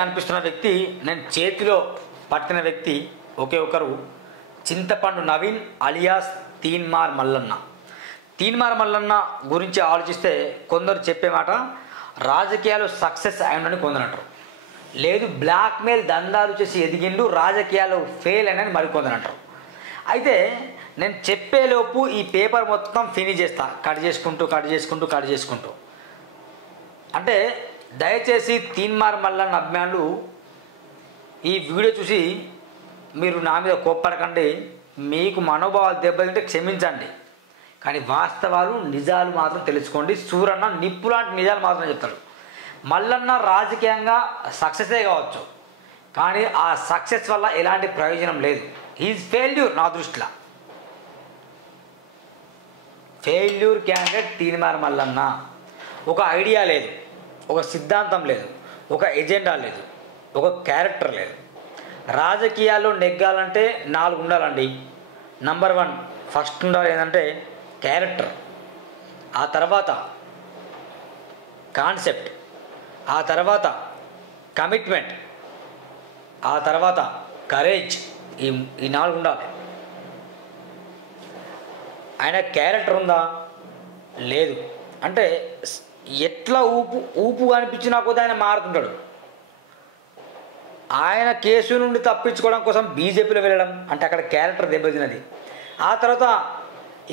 కనిపిస్తున్న వ్యక్తి, నేను చేతిలో పట్టిన వ్యక్తి ఒకే ఒకరు, చింతపండు నవీన్ అలియాస్ తీన్మార్ మల్లన్న. తీన్మార్ మల్లన్న గురించి ఆలోచిస్తే కొందరు చెప్పే మాట, రాజకీయాలు సక్సెస్ అయ్యిందని కొందరు అంటారు. లేదు, బ్లాక్మెయిల్ దందాలు చేసి ఎదిగిండు, రాజకీయాలు ఫెయిల్ అయినని మరికొందరు అంటారు. అయితే నేను చెప్పేలోపు ఈ పేపర్ మొత్తం ఫినిష్ చేస్తా, కట్ చేసుకుంటూ. అంటే దయచేసి తీన్మార్ మల్లన్న అభిమానులు ఈ వీడియో చూసి మీరు నా మీద కోప్పడకండి. మీకు మనోభావాలు దెబ్బతింటే క్షమించండి, కానీ వాస్తవాలు నిజాలు మాత్రం తెలుసుకోండి. సూరన్న నిప్పు లాంటి నిజాలు మాత్రం చెప్తాడు. మల్లన్న రాజకీయంగా సక్సెసే కావచ్చు, కానీ ఆ సక్సెస్ వల్ల ఎలాంటి ప్రయోజనం లేదు. Is failure. నా దృష్టిలో ఫెయిల్యూర్ క్యాండిడేట్ తీన్మార్ మల్లన్న. ఒక ఐడియా లేదు, ఒక సిద్ధాంతం లేదు, ఒక ఎజెండా లేదు, ఒక క్యారెక్టర్ లేదు. రాజకీయాల్లో నెగ్గాలంటే 4 ఉండాలండి. నంబర్ 1 ఫస్ట్ ఉండాలి ఏంటంటే క్యారెక్టర్, ఆ తర్వాత కాన్సెప్ట్, ఆ తర్వాత కమిట్మెంట్, ఆ తర్వాత కరేజ్. ఈ 4 ఉండాలి. ఆయన క్యారెక్టర్ ఉందా? లేదు. అంటే ఎట్లా ఊపు అనిపించినా కొద్ది ఆయన మారుతుంటాడు. ఆయన కేసు నుండి తప్పించుకోవడం కోసం బీజేపీలో వెళ్ళడం అంటే అక్కడ క్యారెక్టర్ దెబ్బతిన్నది. ఆ తర్వాత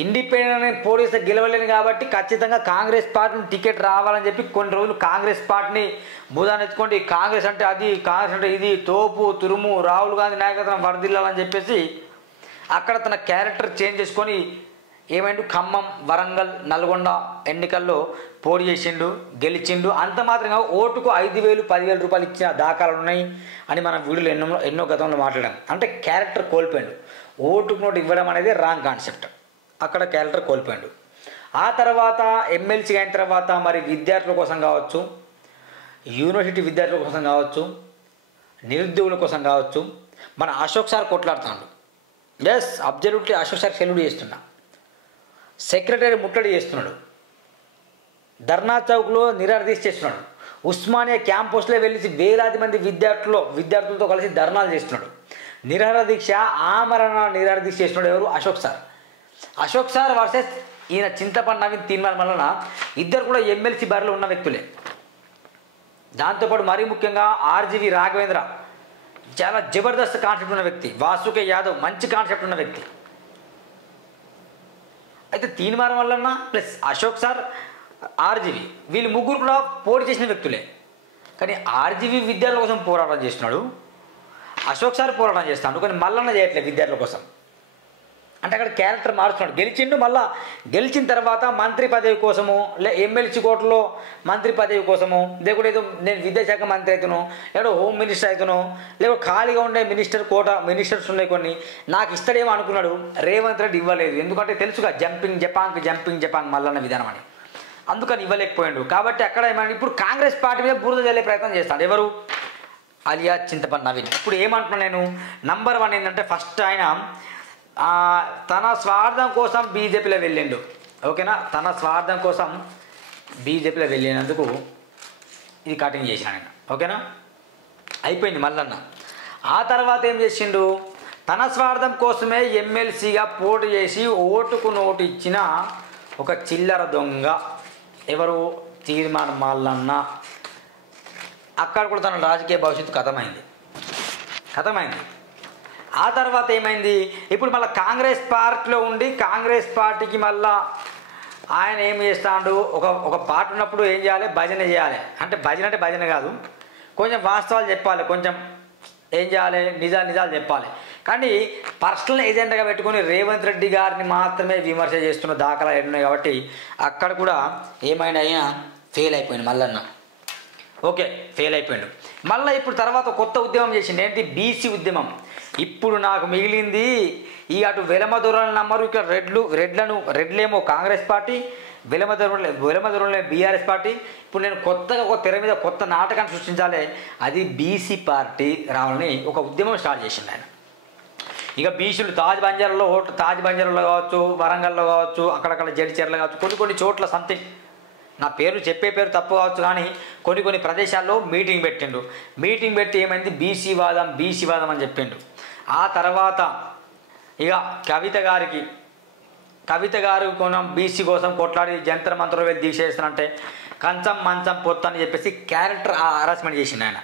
ఇండిపెండెంట్ పోలీసు గెలవలేను కాబట్టి ఖచ్చితంగా కాంగ్రెస్ పార్టీని టికెట్ రావాలని చెప్పి కొన్ని రోజులు కాంగ్రెస్ పార్టీని భూదాన్ని ఎత్తుకోండి, కాంగ్రెస్ అంటే అది, కాంగ్రెస్ అంటే ఇది, తోపు తురుము, రాహుల్ గాంధీ నాయకత్వం వర్దిల్లాలని చెప్పేసి అక్కడ తన క్యారెక్టర్ చేంజ్ చేసుకొని ఏమైండు, ఖమ్మం, వరంగల్, నల్గొండ ఎన్నికల్లో పోటీ చేసిండు, గెలిచిండు. అంత మాత్రంగా ఓటుకు 5,000, 10,000 రూపాయలు ఇచ్చిన దాఖలాలు ఉన్నాయి అని మనం వీడియోలో ఎన్నో గతంలో మాట్లాడాం. అంటే క్యారెక్టర్ కోల్పోయాడు. ఓటుకు నోటు ఇవ్వడం అనేది రాంగ్ కాన్సెప్ట్. అక్కడ క్యారెక్టర్ కోల్పోయాడు. ఆ తర్వాత ఎమ్మెల్సీ అయిన తర్వాత మరి విద్యార్థుల కోసం కావచ్చు, యూనివర్సిటీ విద్యార్థుల కోసం కావచ్చు, నిరుద్యోగుల కోసం కావచ్చు, మన అశోక్ సార్ కొట్లాడుతున్నాడు. Yes, absolutely Ashok sir salute చేస్తున్నా. సెక్రటరీ ముట్టడి చేస్తున్నాడు, ధర్నా చౌక్లో నిరాదీక్ష చేస్తున్నాడు, ఉస్మానియా క్యాంపస్లో వెళ్ళి వేలాది మంది విద్యార్థులతో కలిసి ధర్నాలు చేస్తున్నాడు. నిరాదీక్ష, ఆమరణ నిరాదీక్ష చేస్తున్నాడు ఎవరు? Ashok sir. Ashok sir versus ఈయన చింతపండు నవీన్ తీన్మార్ మల్లన్న, ఇద్దరు కూడా ఎమ్మెల్సీ బరిలో ఉన్న వ్యక్తులే. దాంతోపాటు మరీ ముఖ్యంగా ఆర్జీవి రాఘవేంద్ర చాలా జబర్దస్త్ కాన్సెప్ట్ ఉన్న వ్యక్తి, వాసుకే యాదవ్ మంచి కాన్సెప్ట్ ఉన్న వ్యక్తి. అయితే Teenmar Mallanna plus Ashok sir, RGV వీళ్ళు ముగ్గురు కూడా పోటీ చేసిన వ్యక్తులే. కానీ ఆర్జీవి విద్యార్థుల కోసం పోరాటం చేస్తున్నాడు, అశోక్ సార్ పోరాటం చేస్తున్నాడు, కానీ మల్లన్న చేయట్లేదు విద్యార్థుల కోసం. అంటే అక్కడ క్యారెక్టర్ మారుస్తున్నాడు. గెలిచిండు, మళ్ళీ గెలిచిన తర్వాత మంత్రి పదవి కోసము, ఎమ్మెల్సీ కోటలో మంత్రి పదవి కోసము, లేకుంటే ఏదో నేను విద్యాశాఖ మంత్రి అవుతాను, లేదో హోమ్ మినిస్టర్ అవుతాను, లేకపోతే ఖాళీగా ఉండే మినిస్టర్స్ ఉన్నాయి కొన్ని, నాకు ఇస్తాడేమో అనుకున్నాడు. రేవంత్ రెడ్డి ఇవ్వలేదు, ఎందుకంటే తెలుసుగా జంపింగ్ జపాంగ్ మల్లన్న విధానం అని, అందుకని ఇవ్వలేకపోయాడు. కాబట్టి అక్కడ ఏమన్నా ఇప్పుడు కాంగ్రెస్ పార్టీ మీద బురద జల్లే ప్రయత్నం చేస్తాడు ఎవరు? అలియా చింతపండు నవీన్. ఇప్పుడు ఏమంటున్నాను నేను, నంబర్ 1 ఏంటంటే ఫస్ట్ ఆయన తన స్వార్థం కోసం బీజేపీలో వెళ్ళిండు. ఓకేనా, తన స్వార్థం కోసం బీజేపీలో వెళ్ళినందుకు ఇది కటింగ్ చేసినాడు ఆయన. ఓకేనా, అయిపోయింది మల్లన్న. ఆ తర్వాత ఏం చేసిండు, తన స్వార్థం కోసమే ఎమ్మెల్సీగా పోటీ చేసి ఓటుకు నోటు ఇచ్చిన ఒక చిల్లర దొంగ ఎవరు? తీన్మార్ మల్లన్న. అక్కడ కూడా తన రాజకీయ భవిష్యత్తు ఖతమైంది. ఆ తర్వాత ఏమైంది, ఇప్పుడు మళ్ళీ కాంగ్రెస్ పార్టీలో ఉండి కాంగ్రెస్ పార్టీకి మళ్ళా ఆయన ఏం చేస్తాడు, ఒక పార్టీ ఉన్నప్పుడు ఏం చేయాలి, భజన చేయాలి. అంటే భజన కాదు, కొంచెం వాస్తవాలు చెప్పాలి, కొంచెం ఏం చేయాలి, నిజాలు చెప్పాలి. కానీ పర్సనల్ ఏజెండాగా పెట్టుకొని రేవంత్ రెడ్డి గారిని మాత్రమే విమర్శ చేస్తున్న దాఖలాలు ఉన్నాయి. కాబట్టి అక్కడ కూడా ఏమైనా ఫెయిల్ అయిపోయింది మల్లన్న. ఓకే, ఫెయిల్ అయిపోయాడు. మళ్ళీ ఇప్పుడు తర్వాత కొత్త ఉద్యమం చేసింది, ఏంటి? బీసీ ఉద్యమం. ఇప్పుడు నాకు మిగిలింది ఈ అటు వెలమదూరాలను నమ్మరు, ఇక్కడ రెడ్లేమో కాంగ్రెస్ పార్టీ, వెలమదూరంలో బీఆర్ఎస్ పార్టీ. ఇప్పుడు నేను కొత్తగా ఒక తెర మీద కొత్త నాటకాన్ని సృష్టించాలి, అది బీసీ పార్టీ రావాలని ఒక ఉద్యమం స్టార్ట్ చేసింది ఆయన. ఇక బీసీలు తాజ్ బంజారాలో కావచ్చు, వరంగల్లో కావచ్చు, అక్కడక్కడ జడిచెర్ల కావచ్చు, కొన్ని చోట్ల సంథింగ్ నా పేరు చెప్పే పేరు తప్పు కావచ్చు, కానీ కొన్ని ప్రదేశాల్లో మీటింగ్ పెట్టిండు. మీటింగ్ పెట్టి ఏమైంది, బీసీ వాదం అని చెప్పిండు. ఆ తర్వాత ఇక కవిత గారు కొనం బీసీ కోసం కొట్లాడి జంతర్ మంత్రులు వెళ్ళి తీసేస్తానంటే కంచం మంచం పొత్తు అని చెప్పేసి క్యారెక్టర్ హరాస్మెంట్ చేసిండు ఆయన.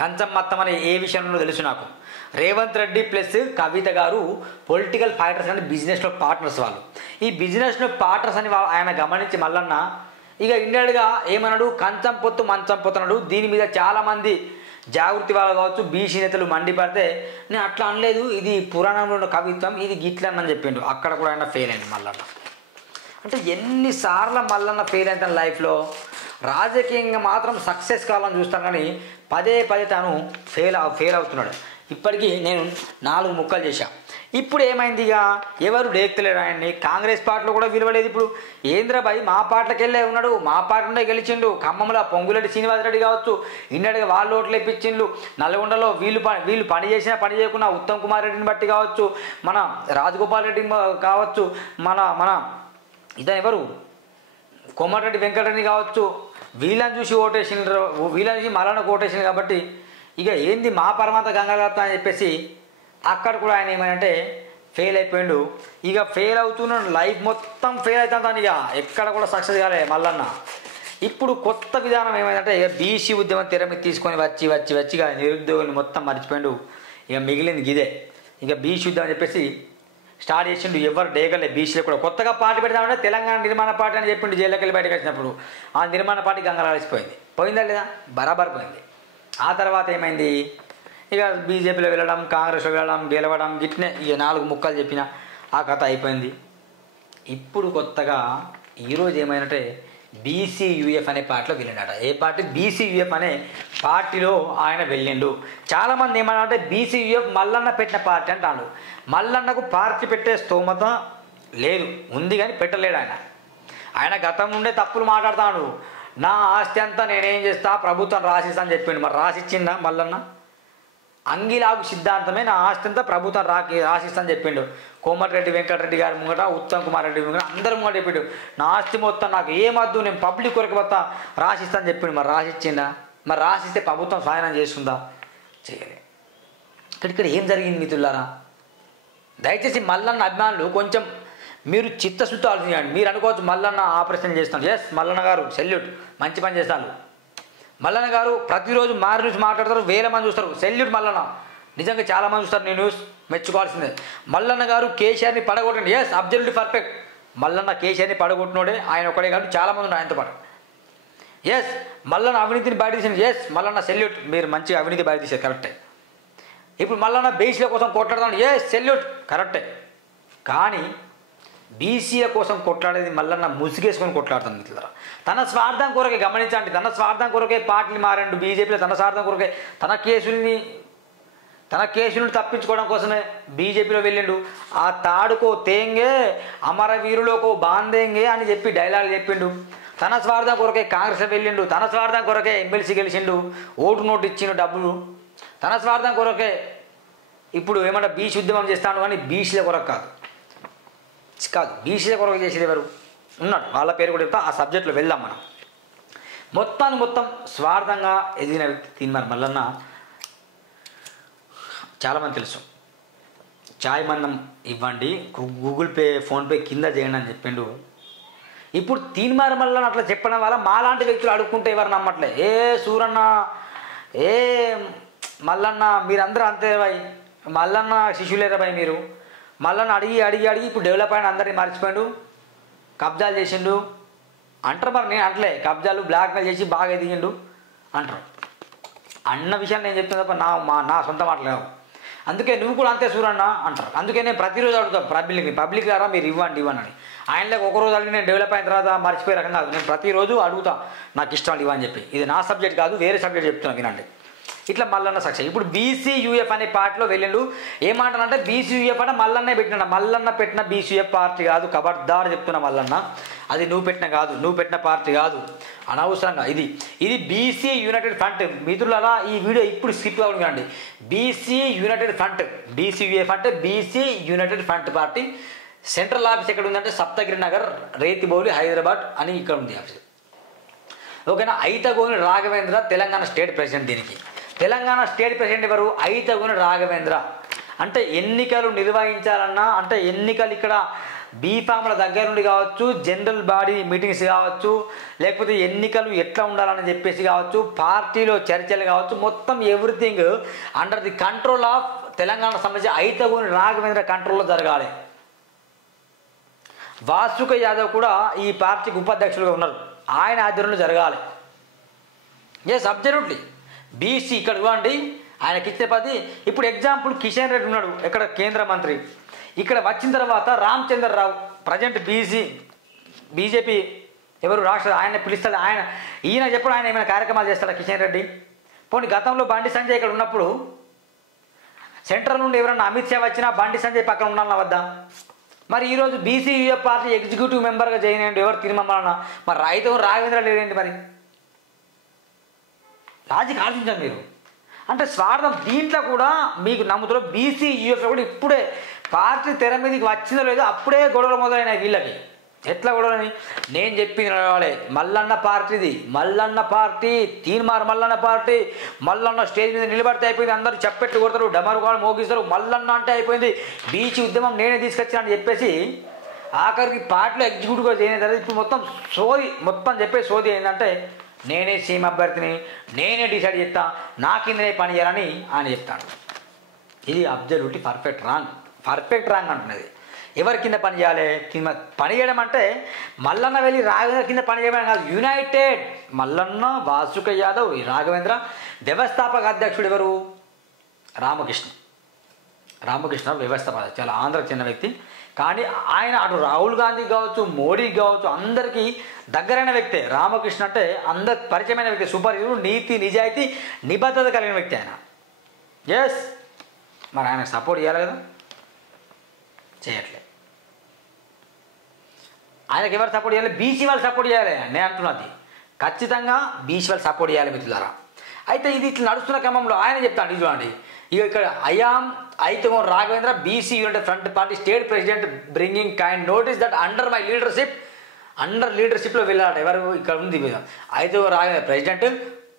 కంచం మత్తం అని ఏ విషయంలో తెలుసు నాకు. రేవంత్ రెడ్డి ప్లస్ కవిత గారు పొలిటికల్ ఫైటర్స్ అని బిజినెస్లో పార్ట్నర్స్. వాళ్ళు ఈ బిజినెస్లో పార్ట్నర్స్ అని ఆయన గమనించి మల్లన్న ఇక ఇండియాగా ఏమన్నాడు, కంచం పొత్తు మంచం పొత్తు అన్నాడు. దీని మీద చాలామంది జాగృతి వాళ్ళు కావచ్చు, బీసీ నేతలు మండిపడితే నేను అట్లా అనలేదు, ఇది పురాణంలో ఉన్న కవిత్వం, ఇది గిట్లన్నని చెప్పిండు. అక్కడ కూడా ఆయన ఫెయిల్ అయింది మల్లన్న. అంటే ఎన్నిసార్లు మల్లన్న ఫెయిల్ అవుతాను లైఫ్లో. రాజకీయంగా మాత్రం సక్సెస్ కావాలని చూస్తాను, కానీ పదే తాను ఫెయిల్ అవుతున్నాడు. ఇప్పటికీ నేను 4 ముక్కలు చేశా. ఇప్పుడు ఏమైంది, ఇక ఎవరు డేక్తలేరు ఆయన్ని. కాంగ్రెస్ పార్టీలో కూడా విలువలేదు. ఇప్పుడు ఏంద్రబాయి మా పార్టీకి వెళ్ళే ఉన్నాడు, మా పార్టీ నుండే గెలిచిండు. ఖమ్మంలో పొంగులేటి శ్రీనివాసరెడ్డి కావచ్చు, ఇన్నడిగా వాళ్ళు ఓట్లు ఇప్పించిండు. నల్గొండలో వీళ్ళు పని చేసినా పని చేయకుండా ఉత్తమ్ కుమార్ రెడ్డిని బట్టి కావచ్చు, మన రాజగోపాల్ రెడ్డి కావచ్చు, మన ఇతను ఎవరు కోమటిరెడ్డి వెంకటరెడ్డి కావచ్చు, వీళ్ళని చూసి ఓటేసిండ్రు, వీళ్ళని చూసి మళ్ళీ ఓటేసిండు. కాబట్టి ఇక ఏంది మా పరమాత్మ గంగారత్న అని చెప్పేసి అక్కడ కూడా ఆయన ఏమంటే ఫెయిల్ అయిపోయిండు. ఇక ఫెయిల్ అవుతున్నాడు, లైఫ్ మొత్తం ఫెయిల్ అవుతాను. ఇక ఎక్కడ కూడా సక్సెస్ కాలే మల్లన్న. ఇప్పుడు కొత్త విధానం ఏమైందంటే ఇక బీసీ ఉద్యమం తెర మీద తీసుకొని వచ్చి ఇక నిరుద్యోగులు మొత్తం మర్చిపోయిండు. ఇక మిగిలింది ఇదే, ఇక బీసీ ఉద్యమం అని చెప్పేసి స్టార్ట్ చేసిండు. ఎవరు డేగలే బీసీలో కూడా. కొత్తగా పార్టీ పెడతామంటే తెలంగాణ నిర్మాణ పార్టీ అని చెప్పిండు. జైలుకి వెళ్ళి బయటకు వచ్చినప్పుడు ఆ నిర్మాణ పార్టీ గంగరాలిసిపోయింది. పోయిందా లేదా, బరాబర్ పోయింది. ఆ తర్వాత ఏమైంది, ఇక బీజేపీలో వెళ్ళడం, కాంగ్రెస్లో వెళ్ళడం, గెలవడం, గిట్నే ఇక 4 ముక్కలు చెప్పిన ఆ కథ అయిపోయింది. ఇప్పుడు కొత్తగా ఈరోజు ఏమైందంటే బీసీయూఎఫ్ అనే పార్టీలో వెళ్ళిండట. ఏ పార్టీ, బీసీయూఎఫ్ అనే పార్టీలో ఆయన వెళ్ళిండు. చాలామంది ఏమన్నారంటే బీసీయూఎఫ్ మల్లన్న పెట్టిన పార్టీ అంటాడు. మల్లన్నకు పార్టీ పెట్టే స్తోమత లేదు, ఉంది కానీ పెట్టలేడు ఆయన గతం నుండే తప్పులు మాట్లాడతాడు. నా ఆస్తి అంతా నేనేం చేస్తా, ప్రభుత్వం రాసిస్తా అని చెప్పిండు. మరి రాసిచ్చిందా మల్లన్న? అంగిలాగు సిద్ధాంతమే నా ఆస్తి అంతా ప్రభుత్వం రాసిస్తా అని చెప్పిండు. కోమటిరెడ్డి వెంకటరెడ్డి గారి ముంగట, ఉత్తమ్ కుమార్ రెడ్డి ముంగట, అందరి ముంగట చెప్పిండు నా ఆస్తి మొత్తం నాకు ఏమద్దు, నేను పబ్లిక్ కొరకు మొత్తం రాసిస్తా అని చెప్పిండు. మరి రాసిచ్చిందా? మరి రాసిస్తే ప్రభుత్వం సాయనం చేస్తుందా? చేయలే. ఇక్కడ ఏం జరిగింది మిత్రులారా? దయచేసి మల్లన్న అభిమానులు కొంచెం మీరు చిత్తశుద్ధి ఆలోచించండి. మీరు అనుకోవచ్చు మల్లన్న ఆపరేషన్ చేస్తాను, ఎస్ మల్లన్న గారు సెల్యూట్, మంచి పని చేస్తాను. మల్లన్న గారు ప్రతిరోజు న్యూస్ మాట్లాడతారు, వేల మంది చూస్తారు, సెల్యూట్ మల్లన్న. నిజంగా చాలామంది చూస్తారు, నేను న్యూస్ మెచ్చుకోవాల్సిందే. మల్లన్న గారు కేసీఆర్ని పడగొట్టండి, ఎస్ అబ్జల్యూట్లీ పర్ఫెక్ట్. మల్లన్న కేసీఆర్ని పడగొట్టినోడే, ఆయన ఒకడే కాదు చాలామంది ఉన్నారు ఆయనతో పాటు. ఎస్ మల్లన్న అవినీతిని బయట తీసింది, ఎస్ మల్లన్న సెల్యూట్, మీరు మంచిగా అవినీతి బయట తీసేది కరెక్టే. ఇప్పుడు మల్లన్న బీసీల కోసం కొట్లాడతాను, ఎస్ సెల్యూట్ కరెక్టే. కానీ బీసీల కోసం కొట్లాడేది మల్లన్న ముసుగేసుకొని కొట్లాడుతుంది మిత్రులారా. తన స్వార్థం కొరకే, గమనించండి, తన స్వార్థం కొరకే పార్టీలు మారండు బీజేపీలో. తన స్వార్థం కొరకే తన కేసులను తప్పించుకోవడం కోసమే బీజేపీలో వెళ్ళిండు. ఆ తాడుకో తేంగే అమరవీరులోకో బాందేంగే అని చెప్పి డైలాగ్ చెప్పిండు. తన స్వార్థం కొరకే కాంగ్రెస్ వెళ్ళిండు. తన స్వార్థం కొరకే ఎమ్మెల్సీ గెలిచిండు, ఓటు నోటు ఇచ్చిండు డబ్బులు. తన స్వార్థం కొరకే ఇప్పుడు ఏమన్నా బీసీ ఉద్యమం చేస్తాను, కానీ బీసీల కొరకు కాదు. బీసీల కొరకు చేసేది ఎవరు ఉన్నాడు, వాళ్ళ పేరు కూడా చెప్తా. ఆ సబ్జెక్టులో వెళ్దాం మనం. మొత్తం స్వార్థంగా ఎదిగిన వ్యక్తి తీన్మార్ మల్లన్న. చాలామంది తెలుసు, చాయ్ మందం ఇవ్వండి, గూగుల్ పే ఫోన్పే కింద చేయండి అని చెప్పిండు. ఇప్పుడు తీన్మార్ మల్లన్న అట్లా చెప్పడం వల్ల మాలాంటి వ్యక్తులు అడుక్కుంటే ఎవరు నమ్మట్లే. ఏ సూరన్న, ఏ మల్లన్న, మీరందరూ అంతే బాయ్, మల్లన్న శిష్యులేరా బాయ్ మీరు. మల్లన్న అడిగి ఇప్పుడు డెవలప్ అయిన అందరినీ మర్చిపోయాడు, కబ్జాలు చేసిండు అంటారు. మరి నేను అంటలే, కబ్జాలు బ్లాక్మెయిల్ చేసి బాగా ఎదిగిండు అంటారు. అన్న విషయాన్ని నేను చెప్తున్నా తప్ప నా సొంత మాటలు కావు. అందుకే నువ్వు కూడా అంతే సూరన్న అంటారు. అందుకే నేను ప్రతిరోజు అడుగుతాను పబ్లిక్ ద్వారా మీరు ఇవ్వండి అని. ఆయనలోకి ఒకరోజు అడిగి నేను డెవలప్ అయిన తర్వాత మర్చిపోయే రకం కాదు. నేను ప్రతిరోజు అడుగుతా, నాకు ఇష్టం ఇవ్వని చెప్పి. ఇది నా సబ్జెక్ట్ కాదు, వేరే సబ్జెక్ట్ చెప్తున్నాను వినండి. ఇట్లా మల్లన్న సక్సెస్. ఇప్పుడు బీసీయూఎఫ్ అనే పార్టీలో వెళ్ళిండు. ఏమంటానంటే బీసీయూఎఫ్ అంటే మల్లన్నే పెట్టినాడు. మల్లన్న పెట్టిన బీసీయూఎఫ్ పార్టీ కాదు, ఖబర్దార్ చెప్తున్నా మల్లన్న. అది నువ్వు పెట్టిన పార్టీ కాదు, అనవసరంగా. ఇది బీసీ యునైటెడ్ ఫ్రంట్. మిత్రులారా ఈ వీడియో ఇప్పుడు స్కిప్ అవ్వండి. బీసీ యునైటెడ్ ఫ్రంట్, బీసీయూఎఫ్ అంటే BC United front party central office ఎక్కడ ఉందంటే సప్తగిరి నగర్, రేతిబౌలి, హైదరాబాద్ అని ఇక్కడ ఉంది ఆఫీస్. ఓకేనా. Aithagoni Raghavendra Telangana state president. దీనికి తెలంగాణ స్టేట్ ప్రెసిడెంట్ ఎవరు? ఐతగోని రాఘవేంద్ర. అంటే ఎన్నికలు నిర్వహించాలన్నా, అంటే ఎన్నికలు ఇక్కడ బీఫామ్ల దగ్గర నుండి కావచ్చు, జనరల్ బాడీ మీటింగ్స్ కావచ్చు, లేకపోతే ఎన్నికలు ఎట్లా ఉండాలని చెప్పేసి కావచ్చు, పార్టీలో చర్చలు కావచ్చు, మొత్తం everything under the control of Telangana సంబంధించి ఐతగోని రాఘవేంద్ర కంట్రోల్లో జరగాలి. వాసుక యాదవ్ కూడా ఈ పార్టీకి ఉపాధ్యక్షులుగా ఉన్నారు, ఆయన ఆధ్వర్యంలో జరగాలి. Yes, absolutely. బీసీ ఇక్కడ ఇవ్వండి, ఆయనకి ఇచ్చే పది. ఇప్పుడు ఎగ్జాంపుల్ కిషన్ రెడ్డి ఉన్నాడు ఇక్కడ కేంద్ర మంత్రి. ఇక్కడ వచ్చిన తర్వాత రామచంద్రరావు ప్రజెంట్ బీజేపీ ఎవరు రాష్ట్ర, ఆయన పిలుస్తాడు. ఈయన చెప్పడు ఆయన ఏమైనా కార్యక్రమాలు చేస్తాడా కిషన్ రెడ్డి? పోనీ గతంలో బండి సంజయ్ ఇక్కడ ఉన్నప్పుడు సెంట్రల్ నుండి ఎవరన్నా అమిత్ షా వచ్చినా బండి సంజయ్ పక్కన ఉండాలన్నా వద్దా? మరి ఈరోజు బీసీయూఎఫ్ పార్టీ ఎగ్జిక్యూటివ్ మెంబర్గా జాయిన్ అయ్యండి ఎవరు తిరుమలన్న, మరి రైతు రాఘవేంద్ర లేదండి. మరి లాజిక్ ఆలోచించండి మీరు. అంటే స్వార్థం. దీంట్లో కూడా మీకు నమ్ముతారు బీసీయూఎఫ్లో కూడా ఇప్పుడే పార్టీ తెర మీదకి వచ్చిందో లేదో అప్పుడే గొడవలు మొదలైనాయి వీళ్ళకి. ఎట్లా గొడవలని నేను చెప్పింది నడవాలి. మల్లన్న పార్టీది, Mallanna party, Teenmar Mallanna party. Mallanna stage మీద నిలబడితే అయిపోయింది, అందరూ చెప్పెట్లు కొడతారు, డమరుగాలు మోగిస్తారు. మల్లన్న అంటే అయిపోయింది, బీచ్ ఉద్యమం నేనే తీసుకొచ్చాను అని చెప్పేసి ఆఖరికి పార్టీలో ఎగ్జిక్యూటివ్గా చేయని తర్వాత ఇప్పుడు మొత్తం సోది, మొత్తం చెప్పే సోది ఏంటంటే నేనే సీఎం అభ్యర్థిని, నేనే డిసైడ్ చేస్తా, నా కిందనే పని చేయాలని ఆయన చెప్తాడు. ఇది అబ్జల్యూట్లీ పర్ఫెక్ట్ రాంగ్ అంటున్నది. ఎవరి కింద పని చేయాలి? పని చేయడం అంటే మల్లన్న వెళ్ళి రాఘవేంద్ర కింద పని చేయడం కాదు. యునైటెడ్ మల్లన్న, వాసుక యాదవ్, రాఘవేంద్ర. వ్యవస్థాపక అధ్యక్షుడు ఎవరు? రామకృష్ణ వ్యవస్థాపక, చాలా ఆంధ్రకు చెందిన వ్యక్తి. కానీ ఆయన అటు రాహుల్ గాంధీ కావచ్చు, మోడీ కావచ్చు, అందరికీ దగ్గరైన వ్యక్తే. రామకృష్ణ అంటే అందరు పరిచయమైన వ్యక్తి, సూపర్ హీరో, నీతి నిజాయితీ నిబద్ధత కలిగిన వ్యక్తి ఆయన. ఎస్, మరి ఆయనకు సపోర్ట్ చేయాలి కదా, చేయట్లేదు. ఆయనకి ఎవరు సపోర్ట్ చేయాలి? బీసీ వాళ్ళు సపోర్ట్ చేయాలి. నేను అంటున్నది ఖచ్చితంగా బీసీ వాళ్ళు సపోర్ట్ చేయాలి మిత్రులారా. అయితే ఇది ఇట్లా నడుస్తున్న క్రమంలో ఆయన చెప్తాను, ఇది చూడండి. ఇక ఇక్కడ Aithagoni Raghavendra BC unit front party state president bringing kind notice that under my లీడర్షిప్లో వెళ్ళాడు. ఎవరు ఇక్కడ ఉంది? ఐతగోని రాఘవేంద్ర ప్రెసిడెంట్,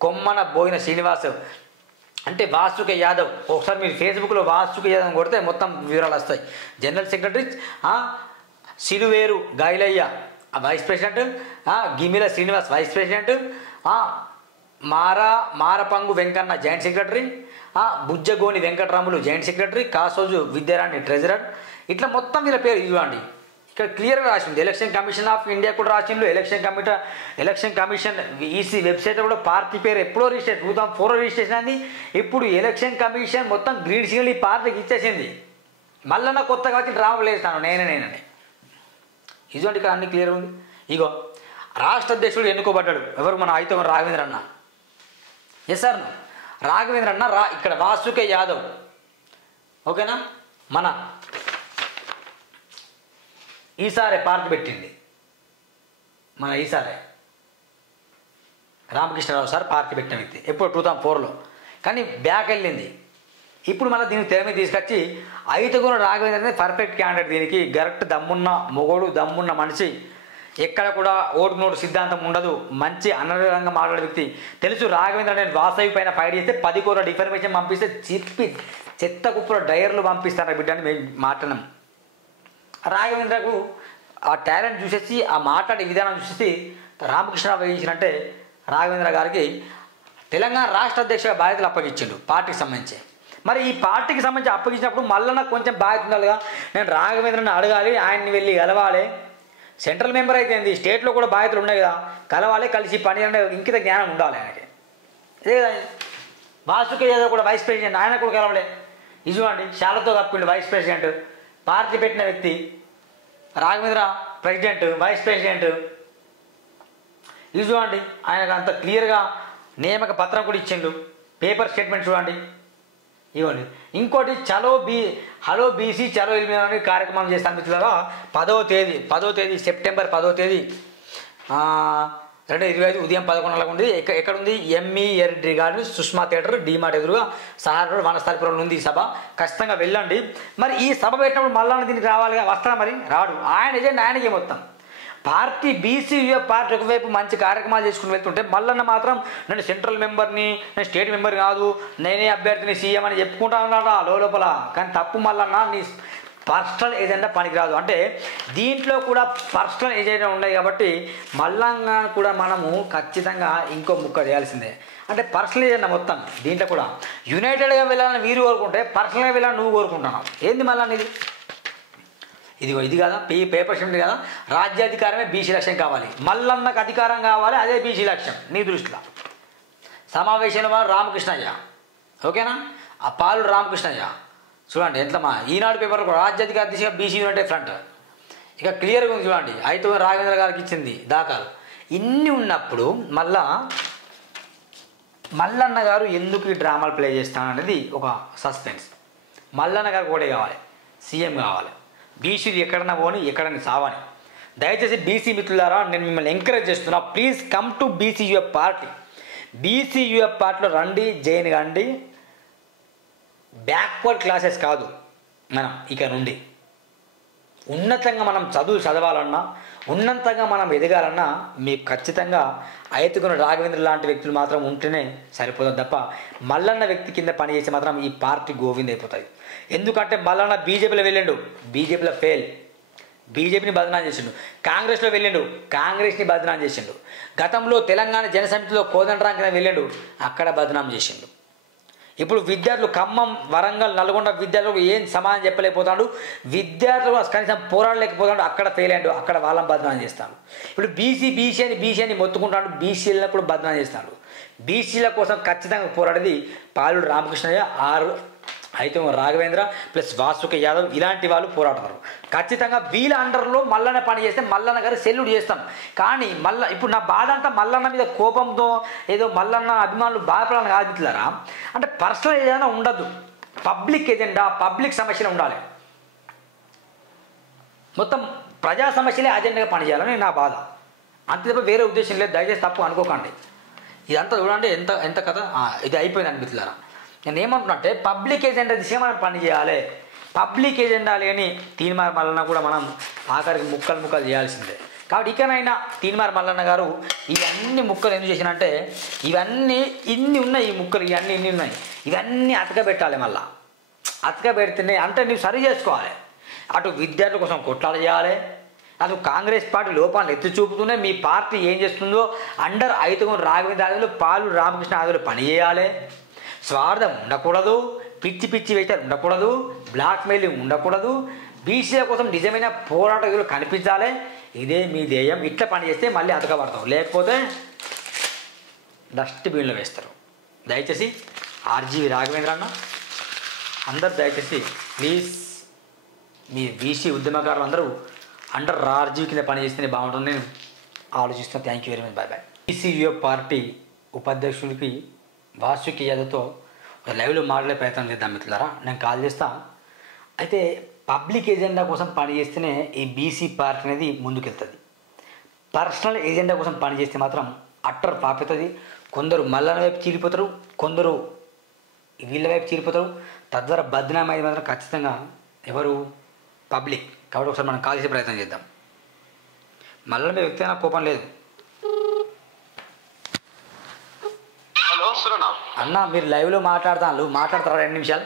కొమ్మన బోయిన శ్రీనివాస్ అంటే వాసుక యాదవ్. ఒకసారి మీరు ఫేస్బుక్లో వాసుక యాదవ్ కొడితే మొత్తం వివరాలు వస్తాయి. General secretary Siruveru Gailayya vice president, Gimila Srinivas vice president, Marapangu Venkanna joint secretary, Bujjagoni Venkataramulu joint secretary, Kasoju Vidyarani treasurer. ఇట్లా మొత్తం వీళ్ళ పేరు ఇవ్వండి. ఇక్కడ క్లియర్గా రాసింది. ఎలక్షన్ కమిషన్ ఆఫ్ ఇండియా కూడా రాసిండు. ఎలక్షన్ కమిషన్ ఈసీ వెబ్సైట్ కూడా పార్టీ పేరు ఎప్పుడో రిజిస్ట్రేషన్ 2004 రిజిస్ట్రేషన్ అయింది. ఇప్పుడు ఎలక్షన్ కమిషన్ మొత్తం గ్రీన్ సిగ్నల్ ఈ పార్టీకి ఇచ్చేసింది. మళ్ళీ కొత్తగా వచ్చి డ్రామా లేస్తాను నేనని. ఇటువంటి ఇక్కడ అన్ని క్లియర్ ఉంది. ఇగో రాష్ట్ర అధ్యక్షుడు ఎన్నుకోబడ్డాడు. ఎవరు? మన ఐతగోని రాఘవేంద్ర అన్న. ఎస్ సార్, రాఘవేంద్ర అన్న ఇక్కడ వాసుక యాదవ్. ఓకేనా. మన ఈసారే పార్టీ పెట్టింది, మన ఈసారే రామకృష్ణరావు సార్ పార్టీ పెట్టిన వ్యక్తి. ఎప్పుడు 2004లో, కానీ బ్యాక్ వెళ్ళింది. ఇప్పుడు మళ్ళీ దీన్ని తెర మీద తీసుకొచ్చి ఐతగోని రాఘవేంద్ర అనేది పర్ఫెక్ట్ క్యాండిడేట్. దీనికి కరెక్ట్ దమ్మున్న మొగోడు, దమ్మున్న మనిషి, ఎక్కడ కూడా ఓటు నోటు సిద్ధాంతం ఉండదు, మంచి అనర్గంగా మాట్లాడే వ్యక్తి. తెలుసు రాఘవేంద్ర నేను వాసవి పైన ఫైట్ చేస్తే 10 కోట్ల డిఫర్మేషన్ పంపిస్తే చెప్పి చెత్త కుప్పలో డైర్లు పంపిస్తాను బిడ్డ అని మేము మాట్లాడినాం. రాఘవేంద్రకు ఆ టాలెంట్ చూసేసి, ఆ మాట్లాడే విధానం చూసేసి రామకృష్ణరావు వహించినంటే రాఘవేంద్ర గారికి తెలంగాణ రాష్ట్ర అధ్యక్షుల బాధ్యతలు అప్పగించిండు పార్టీకి సంబంధించి. మరి ఈ పార్టీకి సంబంధించి అప్పగించినప్పుడు మళ్ళీ నాకు కొంచెం బాధ్యత ఉండాలిగా. నేను రాఘవేంద్రని అడగాలి, ఆయన్ని వెళ్ళి కలవాలి. సెంట్రల్ మెంబర్ అయితే ఏంది, స్టేట్లో కూడా బాధ్యతలు ఉన్నాయి కదా, కలవాలి, కలిసి పని అంటే ఇంకిత జ్ఞానం ఉండాలి ఆయనకి. అదే కదా. వాసుక యాదవ్ కూడా వైస్ ప్రెసిడెంట్, ఆయన కూడా కలవలే. ఇది చూడండి, శాలతో కప్పిండు వైస్ ప్రెసిడెంట్, పార్టీ పెట్టిన వ్యక్తి. Raghavendra president, vice president. ఇది చూడండి, ఆయనకు అంత క్లియర్గా నియామక పత్రం కూడా ఇచ్చిండు, పేపర్ స్టేట్మెంట్ చూడండి. ఇవ్వండి. ఇంకోటి హలో బీసీ చలో ఎలిమినేట్ కార్యక్రమం చేస్తాను మిత్రులారా. 10వ తేదీ సెప్టెంబర్ 10వ తేదీ 2025 ఉదయం 11 ఉంది. ఎక్కడ ఉంది? MER garden, Sushma theatre, DMart ఎదురుగా సహార వనస్థలిపురంలో ఉంది ఈ సభ. ఖచ్చితంగా వెళ్ళండి. మరి ఈ సభ పెట్టినప్పుడు మల్లన్న దీనికి రావాలిగా, వస్తాడా? మరి రాడు. ఆయన ఎజెండా ఆయనకే మొత్తం. పార్టీ బీసీయూఎఫ్ పార్టీ ఒకవైపు మంచి కార్యక్రమాలు చేసుకుని వెళ్తుంటే మల్లన్న మాత్రం నేను సెంట్రల్ మెంబర్ని, నేను స్టేట్ మెంబర్ కాదు, నేనే అభ్యర్థిని సీఎం అని చెప్పుకుంటా ఉన్నాడా లోపల. కానీ తప్పు మల్లన్న, నీ పర్సనల్ ఏజెండా పనికిరాదు. అంటే దీంట్లో కూడా పర్సనల్ ఏజెండా ఉన్నాయి కాబట్టి మల్లన్న కూడా మనము ఖచ్చితంగా ఇంకో ముక్క చేయాల్సిందే. అంటే పర్సనల్ ఏజెండా మొత్తం దీంట్లో కూడా యునైటెడ్గా వెళ్ళాలని వీరు కోరుకుంటే పర్సనల్గా వెళ్ళాలని నువ్వు కోరుకుంటున్నావు. ఏంది మల్లన్న ఇది? ఇదిగో ఇది కదా పేపర్ ఉంది కదా, రాజ్యాధికారమే బీసీ లక్ష్యం కావాలి, మల్లన్నకు అధికారం కావాలి, అదే బీసీ లక్ష్యం నీ దృష్టిలో. సమావేశంలో వారు రామకృష్ణయ్య, ఓకేనా? ఆ పాలు రామకృష్ణయ్య చూడండి ఎంత మా ఈనాడు పేపర్ కూడా రాజ్యాధికార దిశగా బీసీ యూనిట్ ఫ్రంట్ ఇక క్లియర్గా ఉంది చూడండి. అయితే రాఘవేంద్ర గారికి ఇచ్చింది దాఖలు. ఇన్ని ఉన్నప్పుడు మల్లన్న గారు ఎందుకు ఈ డ్రామాలు ప్లే చేస్తాననేది ఒక సస్పెన్స్. మల్లన్న గారు కూడా కావాలి, సీఎం కావాలి, బీసీలు ఎక్కడన్నా పోని ఎక్కడన్నా సావని. దయచేసి బీసీ మిత్రులారా నేను మిమ్మల్ని ఎంకరేజ్ చేస్తున్నా, ప్లీజ్ కమ్ టు బీసీయూఎఫ్ పార్టీ. బీసీయూఎఫ్ పార్టీలో రండి, జైన్ కండి. బ్యాక్వర్డ్ క్లాసెస్ కాదు మనం. ఇక నుండి ఉన్నతంగా మనం చదవాలన్నా, ఉన్నతంగా మనం ఎదగాలన్నా మీకు ఖచ్చితంగా ఐతుకున్న రాఘవేంద్ర లాంటి వ్యక్తులు మాత్రం ఉంటేనే సరిపోతుంది తప్ప మల్లన్న వ్యక్తి కింద పనిచేసి మాత్రం ఈ పార్టీ గోవింద అయిపోతుంది. ఎందుకంటే మల్లన్న బీజేపీలో వెళ్ళిండు, బీజేపీలో ఫెయిల్, బీజేపీని బదనాం చేసిండు. కాంగ్రెస్లో వెళ్ళిండు, కాంగ్రెస్ని బదనాం చేసిండు. గతంలో తెలంగాణ జనసమితిలో కోదండరాం కింద వెళ్ళిండు, అక్కడ బదనాం చేసిండు. ఇప్పుడు విద్యార్థులు ఖమ్మం, వరంగల్, నల్గొండ విద్యార్థులకు ఏం సమాధానం చెప్పలేకపోతాడు, విద్యార్థులు కనీసం పోరాడలేకపోతాడు, అక్కడ ఫెయిల్ అయ్యాడు, అక్కడ వాళ్ళని బదనాం చేస్తాడు. ఇప్పుడు బీసీ అని మొత్తుకుంటాడు, బీసీలను కూడా బదనాం చేస్తాడు. బీసీల కోసం ఖచ్చితంగా పోరాడేది పాలుడు రామకృష్ణయ్య, అయితే రాఘవేంద్ర ప్లస్ వాసుకి యాదవ్ ఇలాంటి వాళ్ళు పోరాడతారు. ఖచ్చితంగా వీళ్ళ అండర్లో మల్లన్న పని చేస్తే మల్లన్న గారు సెల్యూట్ చేస్తాం. కానీ ఇప్పుడు నా బాధ అంతా మల్లన్న మీద కోపంతో ఏదో మల్లన్న అభిమానులు బాధపడాలని కాదులారా, అంటే పర్సనల్ ఏదైనా ఉండదు, పబ్లిక్ ఎజెండా, పబ్లిక్ సమస్యలు ఉండాలి. మొత్తం ప్రజా సమస్యలే అజెండాగా పనిచేయాలని నా బాధ, అంతే తప్ప వేరే ఉద్దేశం లేదు. దయచేసి తప్పు అనుకోకండి. ఇదంతా చూడండి ఎంత కథ ఇది అయిపోయింది అనిపిస్తున్నారా. నేను ఏమంటున్నట్టే పబ్లిక్ ఎజెండా దిశగా మనం పని చేయాలి. పబ్లిక్ ఎజెండా లేని తీన్మార్ మల్లన్న కూడా మనం ఆఖరికి ముక్కలు చేయాల్సిందే. కాబట్టి ఇకనైనా తీన్మార్ మల్లన్న గారు ఇవన్నీ ముక్కలు ఎందుకు చేసినంటే ఇవన్నీ ఇన్ని ఉన్నాయి, ఈ ముక్కలు ఇవన్నీ ఇన్ని ఉన్నాయి, ఇవన్నీ అతకబెట్టాలి. మళ్ళీ అతకబెడితేనే అంటే నువ్వు సరి చేసుకోవాలి. అటు విద్యార్థుల కోసం కొట్లాడ చేయాలి, అటు కాంగ్రెస్ పార్టీ లోపాలను ఎత్తి చూపుతూనే మీ పార్టీ ఏం చేస్తుందో అండర్ ఐదుగురు రాఘవేంద్ర పాలు రామకృష్ణ ఆదులు పనిచేయాలి. స్వార్థం ఉండకూడదు, పిచ్చి వేషాలు ఉండకూడదు, బ్లాక్మెయిలింగ్ ఉండకూడదు, బీసీల కోసం నిజమైన పోరాటాలు కనిపించాలి. ఇదే మీ ధ్యేయం. ఇట్లా పని చేస్తే మళ్ళీ అతకబడతాం, లేకపోతే డస్ట్బిన్లో వేస్తారు. దయచేసి ఆర్జీవి రాఘవేంద్ర అన్న అందరు దయచేసి ప్లీజ్ మీ బీసీ ఉద్యమకారులు అందరూ అండర్ ఆర్జీవి కింద పనిచేస్తేనే బాగుంటుంది నేను ఆలోచిస్తాను. Thank you very much, bye bye. BCUF party ఉపాధ్యక్షుడికి వాసుకి యాదవ్తో లైవ్లో మాట్లాడే ప్రయత్నం చేద్దాం మిత్రులారా. నేను కాల్ చేస్తా. అయితే పబ్లిక్ ఎజెండా కోసం పనిచేస్తేనే ఈ బీసీ పార్టీ అనేది ముందుకెళ్తుంది. పర్సనల్ ఎజెండా కోసం పనిచేస్తే మాత్రం అట్టర్ పాపుతుంది. కొందరు మల్లన్న వైపు చీలిపోతారు, కొందరు వీళ్ళ వైపు చీలిపోతారు. తద్వారా బద్నామీ అయితే మాత్రం ఖచ్చితంగా ఎవరు పబ్లిక్. కాబట్టి ఒకసారి మనం కాల్ చేసే ప్రయత్నం చేద్దాం. మల్లన్న మీద వ్యక్తి అయినా కోపం లేదు. అన్న మీరు లైవ్లో మాట్లాడతారా 2 నిమిషాలు?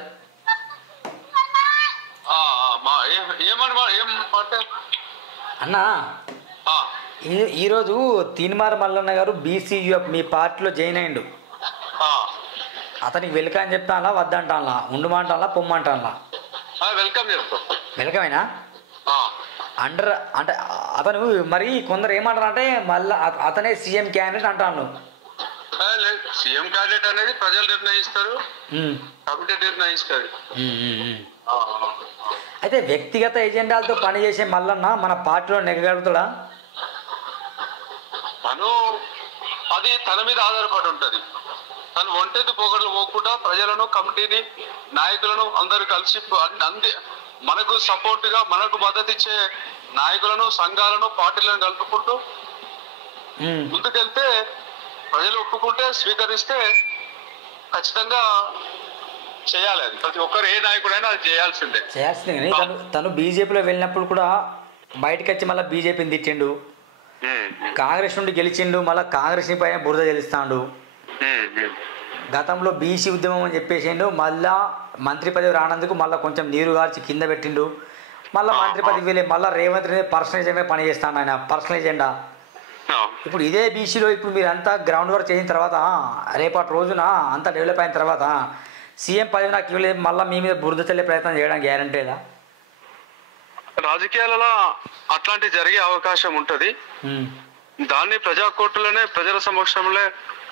అన్న ఈరోజు తీన్మార్ మల్లన్న గారు బీసీయూఎఫ్ మీ పార్టీలో జాయిన్ అయ్యిండు. అతనికి వెల్కమ్ అని చెప్తానా వద్దంటానా, ఉండమంటానా పొమ్మంటానా? వెల్కమేనా? అండర్ అంటే అతను మరి కొందరు ఏమంటారు అంటే మళ్ళీ అతనే సీఎం క్యాండిడేట్ అంటాను. సీఎం క్యాండిడేట్ అనేది ప్రజలు నిర్ణయిస్తారు, కమిటీ నిర్ణయిస్తారు. అయితే వ్యక్తిగత ఎజెండాలతో పనిచేసే మల్లన్న మన పార్టీలో నెగ్గలుగుతాడా? అది తన మీద ఆధారపడి ఉంటది. తను ఒంటెత్తు పోగొట్లు పోకుండా ప్రజలను, కమిటీని, నాయకులను అందరూ కలిసి మనకు సపోర్ట్ గా మనకు మద్దతు ఇచ్చే నాయకులను, సంఘాలను, పార్టీలను కలుపుకుంటూ ముందుకెళ్తే ప్రజలు ఒప్పుకుంటే స్వీకరిస్తే ఖచ్చితంగా చేయాలి. అది ప్రతి ఒక్కరు ఏ నాయకుడైనా అది చేయాల్సిందే. కానీ తను బీజేపీలో వెళ్ళినప్పుడు కూడా బయటకు వచ్చి మళ్ళీ బీజేపీని తిట్టిండు, కాంగ్రెస్ నుండి గెలిచిండు, మళ్ళీ కాంగ్రెస్ పైన బురద గెలుస్తాడు. గతంలో బీసీ ఉద్యమం అని చెప్పేసిండు, మళ్ళా మంత్రి పదవి రానందుకు మళ్ళీ కొంచెం నీరు గార్చి కింద పెట్టిండు, మళ్ళీ మంత్రి పదవి వెళ్ళి మళ్ళీ రేవంత్ రెడ్డి పర్సనల్ ఎజెండా పని చేస్తాను ఆయన పర్సనల్ ఎజెండా. ఇప్పుడు ఇదే బీసీలో ఇప్పుడు మీరు అంతా గ్రౌండ్ వర్క్ చేసిన తర్వాత రేపటి రోజున అంతా డెవలప్ అయిన తర్వాత సీఎం పదవి నాకు ఇవ్వలేదు, మళ్ళీ మీ మీద బురద చల్లే ప్రయత్నం చేయడానికి గ్యారంటీ లేదా? రాజకీయాలలో అట్లాంటివి జరిగే అవకాశం ఉంటుంది. దాన్ని ప్రజా కోర్టులోనే ప్రజల సమక్షంలో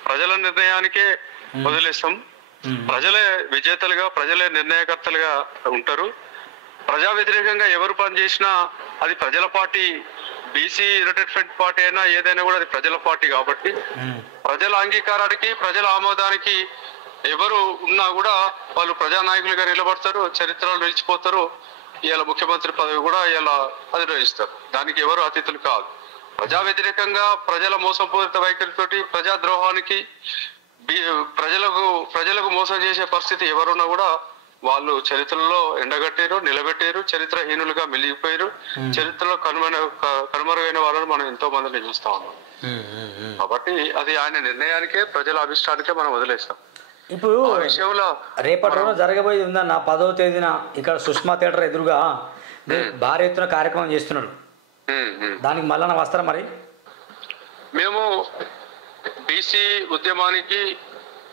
ప్రజల నిర్ణయానికే వదిలేస్తాం. ప్రజలే విజేతలుగా ప్రజలే నిర్ణయకర్తలుగా ఉంటారు. ప్రజా వ్యతిరేకంగా ఎవరు పనిచేసినా అది ప్రజల party, BC United front party అయినా ఏదైనా కూడా అది ప్రజల పార్టీ కాబట్టి ప్రజల అంగీకారానికి ప్రజల ఆమోదానికి ఎవరు ఉన్నా కూడా వాళ్ళు ప్రజానాయకులుగా నిలబడతారు, చరిత్రలో నిలిచిపోతారు. ఇవాళ ముఖ్యమంత్రి పదవి కూడా ఇలా అధిరోహిస్తారు. దానికి ఎవరు అతిథులు కాదు. ప్రజా వ్యతిరేకంగా ప్రజల మోసపూరిత వైఖరితోటి ప్రజాద్రోహానికి ప్రజలకు మోసం చేసే పరిస్థితి ఎవరున్నా కూడా వాళ్ళు చరిత్రలో ఎండగట్టారు, నిలబెట్టారు, చరిత్రహీనులుగా మిగిలిపోయారు. చరిత్రలో కనుమరుగైన వాళ్ళని మనం ఎంతో మందిని చూస్తా ఉన్నాం. కాబట్టి అది ఆయన నిర్ణయానికే ప్రజల అభిష్టానికే మనం వదిలేస్తాం. ఇప్పుడు రేపటి రోజున జరగబోయేది ఉందన్న 10వ తేదీన ఇక్కడ సుష్మా థియేటర్ ఎదురుగా భారీ ఎత్తున కార్యక్రమం చేస్తున్నాడు. దానికి మళ్ళా వస్తారా? మరి మేము బీసీ ఉద్యమానికి,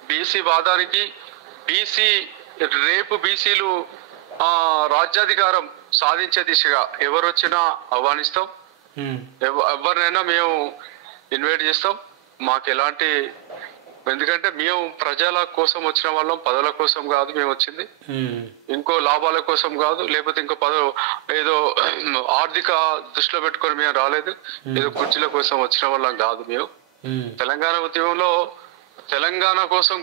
బీసీ వాదానికి, రేపు బీసీలు రాజ్యాధికారం సాధించే దిశగా ఎవరు వచ్చినా ఆహ్వానిస్తాం. ఎవరినైనా మేము ఇన్వైట్ చేస్తాం. మాకు ఎలాంటి, ఎందుకంటే మేము ప్రజల కోసం వచ్చిన వాళ్ళం, పదవుల కోసం కాదు మేము వచ్చింది, ఇంకో లాభాల కోసం కాదు, లేకపోతే ఇంకో ఏదో ఆర్థిక దృష్టిలో పెట్టుకొని మేము రాలేదు, ఏదో కుర్చీల కోసం వచ్చిన వాళ్ళం కాదు. మేము తెలంగాణ ఉద్యమంలో తెలంగాణ కోసం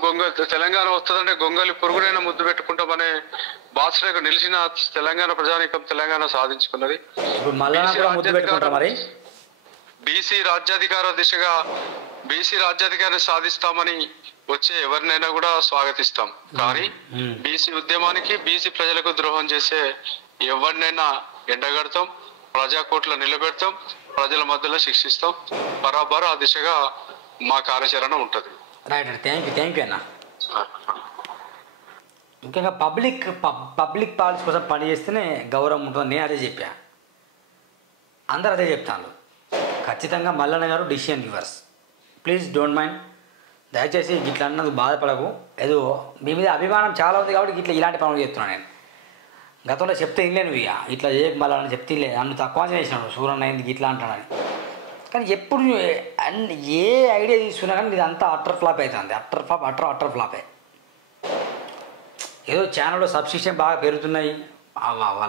తెలంగాణ వస్తుందంటే గొంగలి పురుగునైనా ముద్దు పెట్టుకుంటామనే బాధ్యతగా నిలిచిన తెలంగాణ ప్రజానీకం తెలంగాణ సాధించుకున్నది. బీసీ రాజ్యాధికార దిశగా బీసీ రాజ్యాధికారాన్ని సాధిస్తామని వచ్చే ఎవరినైనా కూడా స్వాగతిస్తాం. కానీ బీసీ ఉద్యమానికి, బీసీ ప్రజలకు ద్రోహం చేసే ఎవరినైనా ఎండగడతాం, ప్రజా కోర్టులో నిలబెడతాం, ప్రజల మధ్యలో శిక్షిస్తాం. బరాబర్ ఆ దిశగా మా కార్యాచరణ ఉంటుంది. రైట్, థ్యాంక్ యూ అన్న. ముఖ్యంగా పబ్లిక్ పాలసీ కోసం పనిచేస్తేనే గౌరవం ఉంటుంది. నేను అదే చెప్పా, అందరూ అదే చెప్తాను. ఖచ్చితంగా Mallanna garu decision reverse. Please don't mind, దయచేసి ఇట్లా అన్నందుకు బాధపడకు. ఏదో మీ మీద అభిమానం చాలా ఉంది కాబట్టి ఇట్లా ఇలాంటి పనులు చేస్తున్నాను. నేను గతంలో చెప్తే ఇల్లేను, ఇట్లా చేయక మళ్ళీ అని చెప్తే ఇల్లే, నన్ను తక్కువ చేసినాడు సూరన్న ఎందుకు ఇట్లా అంటానని. కానీ ఎప్పుడు ఏ ఐడియా తీసుకున్నా కానీ ఇది అంతా అట్టర్ ఫ్లాప్ అవుతుంది. అట్టర్ ఫ్లాపే. ఏదో ఛానల్లో సబ్స్క్రిప్షన్ బాగా పెరుగుతున్నాయి,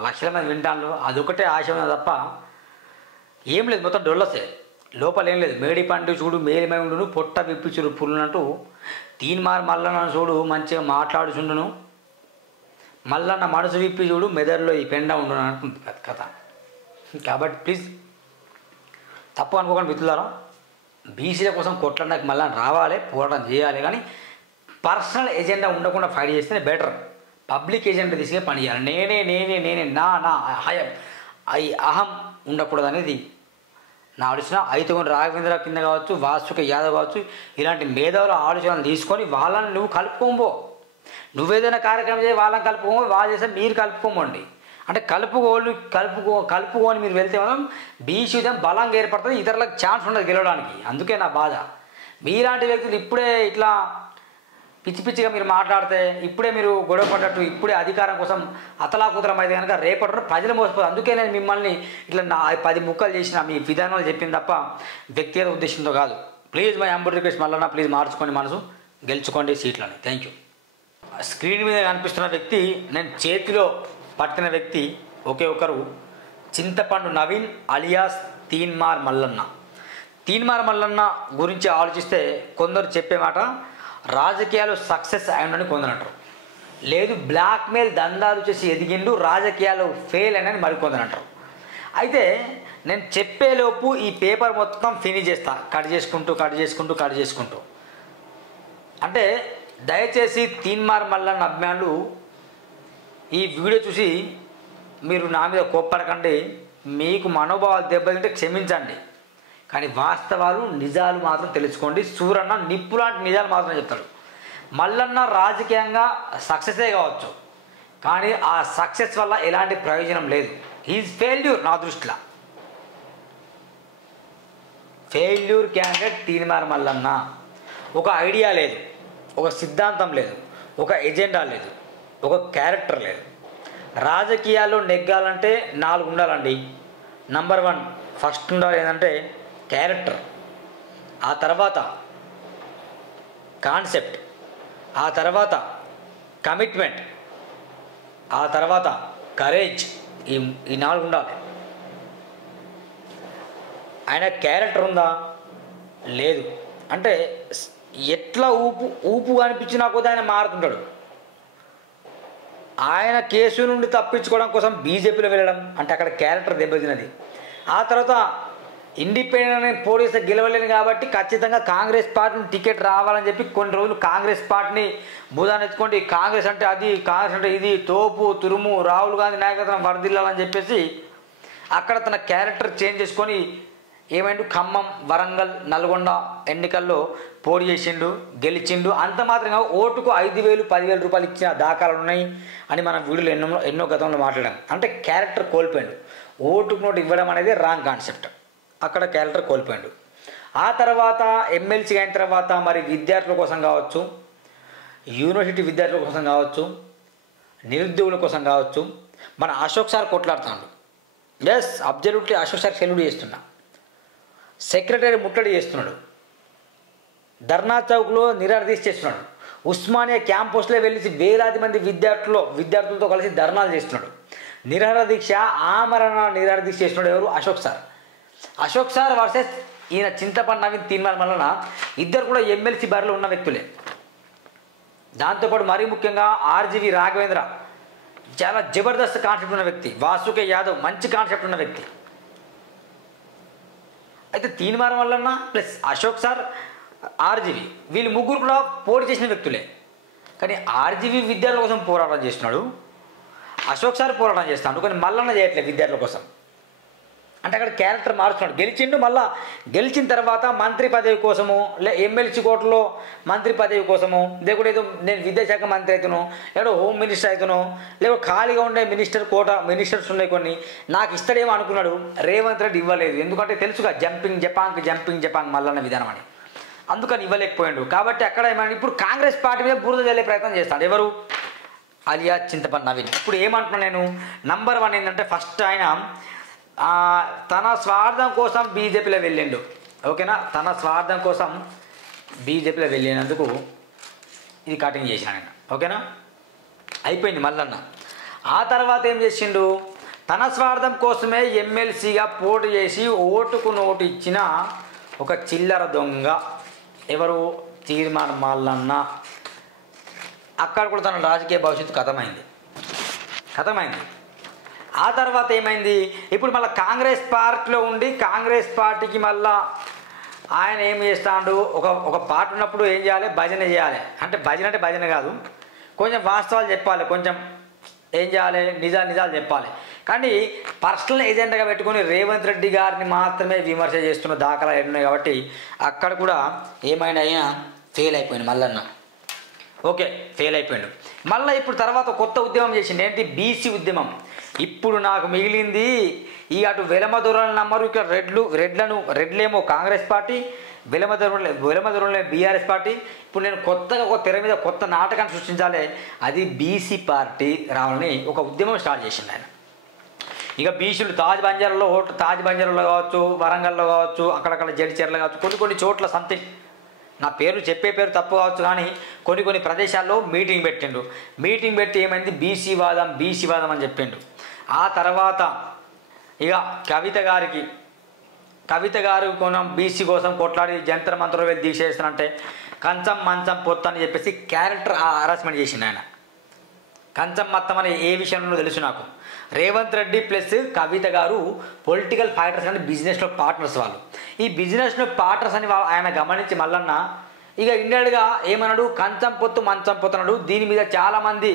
లక్షల మంది వింటాను, అదొకటే ఆశ ఉన్నది తప్ప ఏం లేదు. మొత్తం డొల్లసే, లోపల ఏం లేదు. మేడి పండు చూడు మేలిమై ఉండును, పొట్ట విప్పి చూడు పుల్లునట్టు తీన్మార్ మల్లన్న చూడు మంచిగా మాట్లాడుచుండును, మల్లన్న మనసు విప్పి చూడు మెదడులో ఈ పెండ ఉండును అంటుంది కథ. కాబట్టి ప్లీజ్ తప్పు అనుకోకుండా మిత్రులారా, బీసీల కోసం కొట్లాడడానికి మళ్ళీ రావాలి, పోరాటం చేయాలి. కానీ పర్సనల్ ఎజెండా ఉండకుండా ఫైట్ చేస్తేనే బెటర్. పబ్లిక్ ఎజెండా తీసుకే పని చేయాలి. నేనే నా అహం ఉండకూడదు అనేది నా ఆలోచన. ఐతుగొని రాఘవేంద్ర కింద కావచ్చు, వాసుక యాదవ్ కావచ్చు, ఇలాంటి మేధావుల ఆలోచనలు తీసుకొని వాళ్ళని నువ్వు కలుపుకోబో. నువ్వేదైనా కార్యక్రమం చేసి వాళ్ళని కలుపుకోమో, వాళ్ళు చేస్తే మీరు కలుపుకోమండి. అంటే కలుపుకొని మీరు వెళ్తే మనం బీసీ బలంగా ఏర్పడుతుంది, ఇతరులకు ఛాన్స్ ఉండదు గెలవడానికి. అందుకే నా బాధ. మీలాంటి వ్యక్తులు ఇప్పుడే ఇట్లా పిచ్చిగా మీరు మాట్లాడితే, ఇప్పుడే మీరు గొడవ పడ్డట్టు, ఇప్పుడే అధికారం కోసం అతలాకుతలం అయితే కనుక రేపటి ప్రజలు మోసపోతుంది. అందుకే నేను మిమ్మల్ని ఇట్లా 10 ముక్కలు చేసిన మీ విధానాలు చెప్పింది తప్ప వ్యక్తిగత ఉద్దేశంతో కాదు. ప్లీజ్ మై హంబుల్ రిక్వెస్ట్, మళ్ళీ ప్లీజ్ మార్చుకోండి మనసు, గెలుచుకోండి సీట్లని. Thank you. స్క్రీన్ మీద కనిపిస్తున్న వ్యక్తి, నేను చేతిలో పట్టిన వ్యక్తి ఒకే ఒకరు, చింతపండు నవీన్ అలియాస్ తీన్మార్ మల్లన్న. తీన్మార్ మల్లన్న గురించి ఆలోచిస్తే కొందరు చెప్పే మాట, రాజకీయాలు సక్సెస్ అయ్యండని కొందరు అంటారు. లేదు, బ్లాక్మెయిల్ దందాలు చేసి ఎదిగిండు, రాజకీయాలు ఫెయిల్ అయినని మరికొందరు అంటారు. అయితే నేను చెప్పేలోపు ఈ పేపర్ మొత్తం ఫినిష్ చేస్తా, కట్ చేసుకుంటూ. అంటే దయచేసి తీన్మార్ మల్లన్న అభిమానులు ఈ వీడియో చూసి మీరు నా మీద కోప్పడకండి. మీకు మనోభావాలు దెబ్బతింటే క్షమించండి, కానీ వాస్తవాలు నిజాలు మాత్రం తెలుసుకోండి. సూరన్న నిప్పు లాంటి నిజాలు మాత్రం చెప్తాడు. మల్లన్న రాజకీయంగా సక్సెసే కావచ్చు, కానీ ఆ సక్సెస్ వల్ల ఎలాంటి ప్రయోజనం లేదు. He's failure. నా దృష్టిలో ఫెయిల్యూర్ క్యాండిడేట్ తీన్మార్ మల్లన్న. ఒక ఐడియా లేదు, ఒక సిద్ధాంతం లేదు, ఒక ఎజెండా లేదు, ఒక క్యారెక్టర్ లేదు. రాజకీయాల్లో నెగ్గాలంటే 4 ఉండాలండి. నంబర్ 1 ఫస్ట్ ఉండాలి ఏంటంటే క్యారెక్టర్, ఆ తర్వాత కాన్సెప్ట్, ఆ తర్వాత కమిట్మెంట్, ఆ తర్వాత కరేజ్. ఈ 4 ఉండాలి. ఆయన క్యారెక్టర్ ఉందా? లేదు. అంటే ఎట్లా ఊపు అనిపించినా కూడా ఆయన మారుతుంటాడు. ఆయన కేసు నుండి తప్పించుకోవడం కోసం బీజేపీలో వెళ్ళడం అంటే అక్కడ క్యారెక్టర్ దెబ్బతిన్నది. ఆ తర్వాత ఇండిపెండెంట్ పోలీసు గెలవలేను కాబట్టి ఖచ్చితంగా కాంగ్రెస్ పార్టీని టికెట్ రావాలని చెప్పి కొన్ని రోజులు కాంగ్రెస్ పార్టీని భూదాన్ని ఎత్తుకోండి, కాంగ్రెస్ అంటే అది, కాంగ్రెస్ అంటే ఇది, తోపు తురుము, రాహుల్ గాంధీ నాయకత్వం వరదిల్లాలని చెప్పేసి అక్కడ తన క్యారెక్టర్ చేంజ్ చేసుకొని ఏమైండు, ఖమ్మం, వరంగల్, నల్గొండ ఎన్నికల్లో పోటీ చేసిండు, గెలిచిండు. అంత మాత్రంగా ఓటుకు 5,000, 10,000 రూపాయలు ఇచ్చిన దాఖలు ఉన్నాయి అని మనం వీడియోలో ఎన్నో గతంలో మాట్లాడాం. అంటే క్యారెక్టర్ కోల్పోయాడు. ఓటుకు నోటు ఇవ్వడం అనేది రాంగ్ కాన్సెప్ట్. అక్కడ క్యారెక్టర్ కోల్పోయాడు. ఆ తర్వాత ఎమ్మెల్సీ అయిన తర్వాత మరి విద్యార్థుల కోసం కావచ్చు, యూనివర్సిటీ విద్యార్థుల కోసం కావచ్చు, నిరుద్యోగుల కోసం కావచ్చు మన అశోక్ సార్ కొట్లాడుతున్నాడు. Yes, absolutely Ashok sir salute చేస్తున్నా. సెక్రటరీ ముట్టడి చేస్తున్నాడు, ధర్నా చౌక్లో నిరాదీక్ష చేస్తున్నాడు, ఉస్మానియా క్యాంపస్లో వెళ్ళి వేలాది మంది విద్యార్థులతో కలిసి ధర్నాలు చేస్తున్నాడు. నిరాహార దీక్ష, ఆమరణ నిరాహార దీక్ష చేస్తున్నాడు ఎవరు? Ashok sir. Ashok sir versus ఈయన చింతపండు నవీన్ తీన్మార్ మల్లన్న ఇద్దరు కూడా ఎమ్మెల్సీ బరిలో ఉన్న వ్యక్తులే. దాంతోపాటు మరీ ముఖ్యంగా ఆర్జీవి రాఘవేంద్ర చాలా జబర్దస్త్ కాన్సెప్ట్ ఉన్న వ్యక్తి, వాసుకే యాదవ్ మంచి కాన్సెప్ట్ ఉన్న వ్యక్తి. అయితే Teenmar Mallanna plus Ashok sir, RGV వీళ్ళు ముగ్గురు కూడా పోటీ చేసిన వ్యక్తులే. కానీ ఆర్జీవి విద్యార్థుల కోసం పోరాటం చేస్తున్నాడు, అశోక్ సార్ పోరాటం చేస్తున్నాడు, కానీ మల్లన్న చేయట్లేదు విద్యార్థుల కోసం. అంటే అక్కడ క్యారెక్టర్ మారుస్తున్నాడు. గెలిచిండు, మళ్ళీ గెలిచిన తర్వాత మంత్రి పదవి కోసము, ఎమ్మెల్సీ కోటలో మంత్రి పదవి కోసము, లేకుంటే ఏదో నేను విద్యాశాఖ మంత్రి అవుతాను, లేకపోతే హోమ్ మినిస్టర్ అవుతాను, లేకపోతే ఖాళీగా ఉండే మినిస్టర్స్ ఉన్నాయి కొన్ని, నాకు ఇస్తాడేమో అనుకున్నాడు. రేవంత్ రెడ్డి ఇవ్వలేదు, ఎందుకంటే తెలుసుగా జంపింగ్ జపాంగ్ మల్లన్న విధానం అని, అందుకని ఇవ్వలేకపోయాడు. కాబట్టి అక్కడ ఏమన్నా ఇప్పుడు కాంగ్రెస్ పార్టీ మీద బురద చల్లే ప్రయత్నం చేస్తాడు ఎవరు? అలియా చింతపండు నవీన్. ఇప్పుడు ఏమంటున్నా నేను, నంబర్ 1 ఏంటంటే ఫస్ట్ ఆయన తన స్వార్థం కోసం బీజేపీలో వెళ్ళిండు. ఓకేనా, తన స్వార్థం కోసం బీజేపీలో వెళ్ళినందుకు ఇది కటింగ్ చేసిన ఆయన. ఓకేనా, అయిపోయింది మల్లన్న. ఆ తర్వాత ఏం చేసిండు, తన స్వార్థం కోసమే ఎమ్మెల్సీగా పోటీ చేసి ఓటుకు నోటు ఇచ్చిన ఒక చిల్లర దొంగ ఎవరు? తీన్మార్ మల్లన్న. అక్కడ కూడా తన రాజకీయ భవిష్యత్తు ఖతమైంది. ఆ తర్వాత ఏమైంది, ఇప్పుడు మళ్ళీ కాంగ్రెస్ పార్టీలో ఉండి కాంగ్రెస్ పార్టీకి మళ్ళా ఆయన ఏం చేస్తాడు, ఒక పార్టీ ఉన్నప్పుడు ఏం చేయాలి, భజన చేయాలి. అంటే భజన కాదు, కొంచెం వాస్తవాలు చెప్పాలి, కొంచెం ఏం చేయాలి, నిజాలు చెప్పాలి. కానీ పర్సనల్ ఏజెండాగా పెట్టుకొని రేవంత్ రెడ్డి గారిని మాత్రమే విమర్శ చేస్తున్న దాఖలాలు ఉన్నాయి. కాబట్టి అక్కడ కూడా ఏమైనా ఫెయిల్ అయిపోయింది మల్లన్న. ఓకే, ఫెయిల్ అయిపోయాడు. మళ్ళీ ఇప్పుడు తర్వాత కొత్త ఉద్యమం చేసింది, ఏంటి? బీసీ ఉద్యమం. ఇప్పుడు నాకు మిగిలింది ఈ అటు వెలమదూరం నమ్మరు, ఇక్కడ రెడ్లేమో కాంగ్రెస్ పార్టీ, వెలమదూరంలో బీఆర్ఎస్ పార్టీ. ఇప్పుడు నేను కొత్తగా ఒక తెర మీద కొత్త నాటకాన్ని సృష్టించాలి, అది బీసీ పార్టీ రావాలని ఒక ఉద్యమం స్టార్ట్ చేసింది ఆయన. ఇక బీసీలు తాజ్ బంజారాలో కావచ్చు, వరంగల్లో కావచ్చు, అక్కడక్కడ జడ్చర్లు కావచ్చు, కొన్ని చోట్ల సంథింగ్, నా చెప్పే పేరు తప్పు కావచ్చు, కానీ కొన్ని ప్రదేశాల్లో మీటింగ్ పెట్టి ఏమైంది, బీసీ వాదం అని చెప్పిండు. ఆ తర్వాత ఇక కవిత గారు కొనం బీసీ కోసం కొట్లాడి జంతర్ మంత్రులు వెళ్ళి దీక్ష చేస్తానంటే కంచం మంచం పొత్తు అని చెప్పేసి క్యారెక్టర్ హరాస్మెంట్ చేసిండు ఆయన. కంచం మత్తం అని ఏ విషయంలో తెలుసు నాకు. రేవంత్ రెడ్డి ప్లస్ కవిత గారు పొలిటికల్ ఫైటర్స్ అని బిజినెస్లో పార్ట్నర్స్ వాళ్ళు. ఈ బిజినెస్లో పార్ట్నర్స్ అని ఆయన గమనించి మల్లన్న ఇక ఇండియాగా ఏమన్నాడు, కంచం పొత్తు మంచం పొత్తన్నాడు. దీని మీద చాలామంది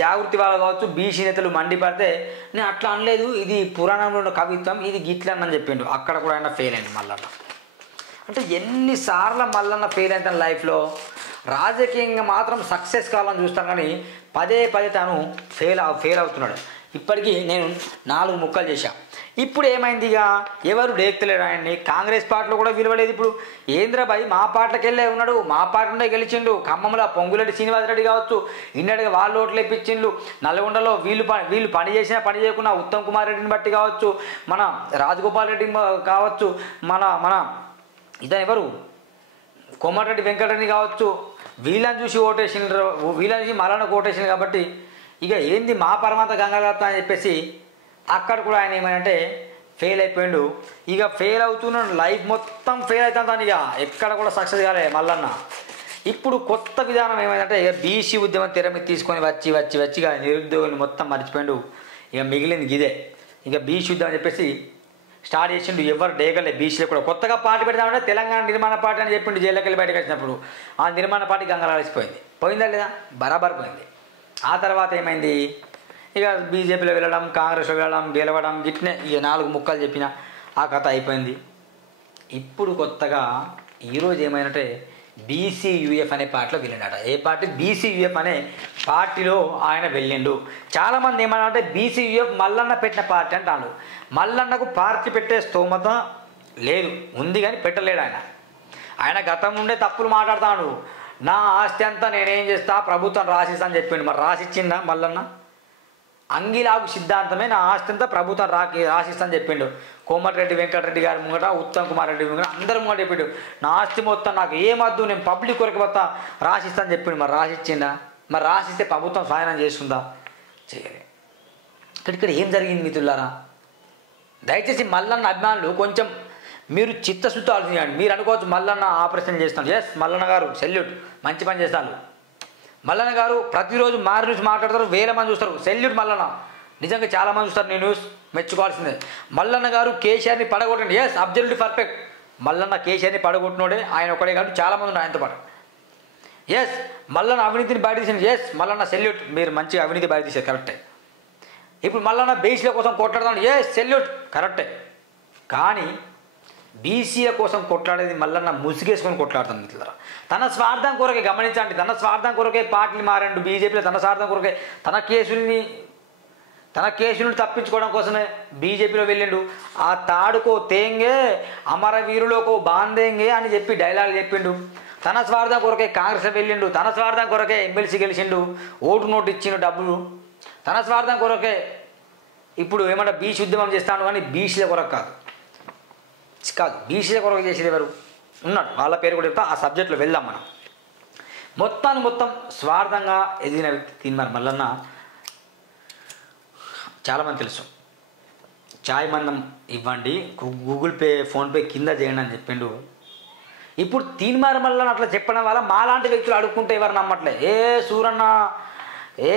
జాగృతి వాళ్ళు కావచ్చు, బీసీ నేతలు మండిపడితే నేను అట్లా అనలేదు, ఇది పురాణంలో ఉన్న కవిత్వం, ఇది గిట్లన్నని చెప్పిండు. అక్కడ కూడా ఆయన ఫెయిల్ అయింది మల్లన్న. అంటే ఎన్నిసార్లు మల్లన్న ఫెయిల్ అవుతాను లైఫ్లో. రాజకీయంగా మాత్రం సక్సెస్ కావాలని చూస్తాను, కానీ పదే తాను ఫెయిల్ అవుతున్నాడు. ఇప్పటికీ నేను 4 ముక్కలు చేశాను. ఇప్పుడు ఏమైంది, ఇక ఎవరు డేక్తలేడు ఆయన్ని. కాంగ్రెస్ పార్టీలో కూడా విలువలేదు. ఇప్పుడు ఏంద్రబాయి మా పార్టీకి వెళ్ళే ఉన్నాడు, మా పార్టీలో గెలిచిండు. ఖమ్మంలో పొంగులెడ్డి శ్రీనివాసరెడ్డి కావచ్చు, ఇండియాగా వాళ్ళు ఓట్లు ఇప్పించిండు. నల్గొండలో వీళ్ళు పని చేసినా పని చేయకుండా ఉత్తమ్ కుమార్ రెడ్డిని బట్టి కావచ్చు, మన రాజగోపాల్ రెడ్డి కావచ్చు, మన ఇతను ఎవరు కోమటిరెడ్డి వెంకటరెడ్డి కావచ్చు, వీళ్ళని చూసి ఓటేసిండ్రు, వీళ్ళని చూసి మల్లన్నకు ఓటేసిండు. కాబట్టి ఇక ఏంది మా పరమాత్మ గంగారత్న అని చెప్పేసి అక్కడ కూడా ఆయన ఏమంటే ఫెయిల్ అయిపోయిండు. ఇక ఫెయిల్ అవుతున్నాడు, లైఫ్ మొత్తం ఫెయిల్ అవుతుందని ఇక ఎక్కడ కూడా సక్సెస్ కాలే మల్లన్న. ఇప్పుడు కొత్త విధానం ఏమైందంటే ఇక బీసీ ఉద్యమం తెర మీద తీసుకొని వచ్చి ఇక నిరుద్యోగులు మొత్తం మర్చిపోయిండు. ఇక మిగిలింది గిదే, ఇక బీసీ ఉద్యమం అని చెప్పేసి స్టార్ట్ చేసిండు. ఎవరు డేగలే బీసీలో కూడా. కొత్తగా పార్టీ పెడతామంటే తెలంగాణ నిర్మాణ పార్టీ అని చెప్పిండు జైలుకి వెళ్ళి బయటకు వచ్చినప్పుడు. ఆ నిర్మాణ పార్టీ గంగలాడిసిపోయింది. పోయిందా లేదా? బరాబర్ పోయింది. ఆ తర్వాత ఏమైంది, ఇక బీజేపీలో వెళ్ళడం, కాంగ్రెస్లో వెళ్ళడం, గెలవడం, గిట్నే ఇక 4 ముక్కలు చెప్పిన ఆ కథ అయిపోయింది. ఇప్పుడు కొత్తగా ఈరోజు ఏమైందంటే బీసీయూఎఫ్ అనే పార్టీలో వెళ్ళిండట. ఏ పార్టీ? బీసీయూఎఫ్ అనే పార్టీలో ఆయన వెళ్ళిండు. చాలామంది ఏమన్నారంటే బీసీయూఎఫ్ మల్లన్న పెట్టిన పార్టీ అంటాడు. మల్లన్నకు పార్టీ పెట్టే స్తోమత లేదు, ఉంది కానీ పెట్టలేడు ఆయన గతం నుండే తప్పులు మాట్లాడుతాడు. నా ఆస్తి అంతా నేనేం చేస్తా, ప్రభుత్వం రాసిస్తా అని చెప్పిండు. మరి రాసిచ్చిందా మల్లన్న? అంగిలాగు సిద్ధాంతమే నా ఆస్తి అంతా ప్రభుత్వం రాసిస్తా అని చెప్పిండు. కోమటిరెడ్డి వెంకటరెడ్డి గారి ముంగట, ఉత్తమ్ కుమార్ రెడ్డి ముంగట, అందరి ముంగట చెప్పిండు నా ఆస్తి మొత్తం నాకు ఏమద్దు, నేను పబ్లిక్ కొరకు మొత్తం రాసిస్తా అని చెప్పిండు. మరి రాసిచ్చిందా? మరి రాసిస్తే ప్రభుత్వం సాయనం చేస్తుందా? చేయలే. ఇక్కడ ఏం జరిగింది మిత్రులారా? దయచేసి మల్లన్న అభిమానులు కొంచెం మీరు చిత్తశుద్ధి ఆలోచించండి. మీరు అనుకోవచ్చు మల్లన్న ఆపరేషన్ చేస్తాను, ఎస్ మల్లన్న గారు సెల్యూట్, మంచి పని చేస్తాను. మల్లన్న గారు ప్రతిరోజు మారి న్యూస్ మాట్లాడతారు, వేల మంది చూస్తారు, సెల్యూట్ మల్లన్న. నిజంగా చాలామంది చూస్తారు, నేను న్యూస్ మెచ్చుకోవాల్సిందే. మల్లన్న గారు కేసీఆర్ని పడగొట్టండి, ఎస్ అబ్జల్యూట్లీ పర్ఫెక్ట్. మల్లన్న కేసీఆర్ని పడగొట్టినోడే, ఆయన ఒకడే కాదు చాలామంది ఉన్నారు ఆయనతో పాటు. ఎస్ మల్లన్న అవినీతిని బయట తీసింది, ఎస్ మల్లన్న సెల్యూట్, మీరు మంచిగా అవినీతి బయట తీసేది కరెక్టే. ఇప్పుడు మల్లన్న బీసీల కోసం కొట్లాడతాను, ఎస్ సెల్యూట్ కరెక్టే. కానీ బీసీల కోసం కొట్లాడేది మల్లన్న ముసుగేసుకొని కొట్లాడుతాను మిత్రులారా. తన స్వార్థం కొరకే గమనించండి, తన స్వార్థం కొరకే పార్టీలు మారండు బీజేపీలో. తన స్వార్థం కొరకే తన కేసులను తప్పించుకోవడం కోసమే బీజేపీలో వెళ్ళిండు. ఆ తాడుకో తేంగే అమరవీరులోకో బాందేంగే అని చెప్పి డైలాగ్ చెప్పిండు. తన స్వార్థం కొరకే కాంగ్రెస్ వెళ్ళిండు, తన స్వార్థం కొరకే ఎమ్మెల్సీ గెలిచిండు, ఓటు నోటు ఇచ్చిండు డబ్బులు. తన స్వార్థం కొరకే ఇప్పుడు ఏమన్నా బీసీ ఉద్యమం చేస్తాను, కానీ బీసీల కొరకు కాదు, బీసీల కొరకు చేసేది ఎవరు ఉన్నాడు, వాళ్ళ పేరు కూడా చెప్తా. ఆ సబ్జెక్టులో వెళ్దాం మనం. మొత్తం స్వార్థంగా ఎదిగిన వ్యక్తి తీన్మార్ మల్లన్న. చాలామంది తెలుసు, చాయ్ మందం ఇవ్వండి, గూగుల్ పే ఫోన్పే కింద చేయండి అని చెప్పిండు. ఇప్పుడు తీన్మార్ మల్లన్న అట్లా చెప్పడం వల్ల మాలాంటి వ్యక్తులు అడుక్కుంటే ఎవరు నమ్మట్లే. ఏ సూరన్న, ఏ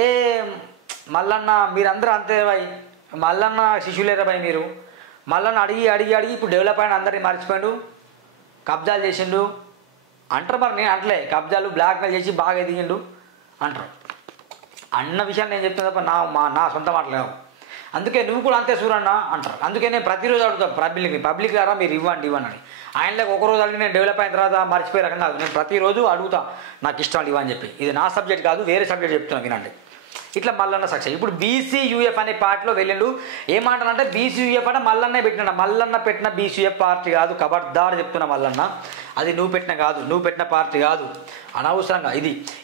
మల్లన్న, మీరందరూ అంతే బాయ్, మల్లన్న శిష్యులేరా బాయ్ మీరు. మల్లన్న అడిగి ఇప్పుడు డెవలప్ అయిన అందరినీ మర్చిపోయాడు, కబ్జాలు చేసిండు అంటారు. మరి నేను అంటలే, కబ్జాలు బ్లాక్మెయిల్ చేసి బాగా ఎదిగిండు అంటారు. అన్న విషయాన్ని నేను చెప్తున్నా తప్ప నా సొంత మాటలేవు. అందుకే నువ్వు కూడా అంతే సూరన్న అంటారు. అందుకే నేను ప్రతిరోజు అడుగుతాను పబ్లిక్ ద్వారా మీరు ఇవ్వండి అని. ఆయనలోకి ఒకరోజు అడిగి నేను డెవలప్ అయిన తర్వాత మర్చిపోయే రకం కాదు. నేను ప్రతిరోజు అడుగుతా నాకు ఇష్టం ఇవ్వని చెప్పి. ఇది నా సబ్జెక్ట్ కాదు, వేరే సబ్జెక్ట్ చెప్తున్నాను వినండి. ఇట్లా మల్లన్న సక్సెస్. ఇప్పుడు బీసీయూఎఫ్ అనే పార్టీలో వెళ్ళిండు. ఏమంటానంటే బీసీయూఎఫ్ అంటే మల్లన్నే పెట్టిన, మల్లన్న పెట్టిన బీసీయూఎఫ్ పార్టీ కాదు, ఖబర్దార్ చెప్తున్నా మల్లన్న. అది నువ్వు పెట్టిన పార్టీ కాదు అనవసరంగా.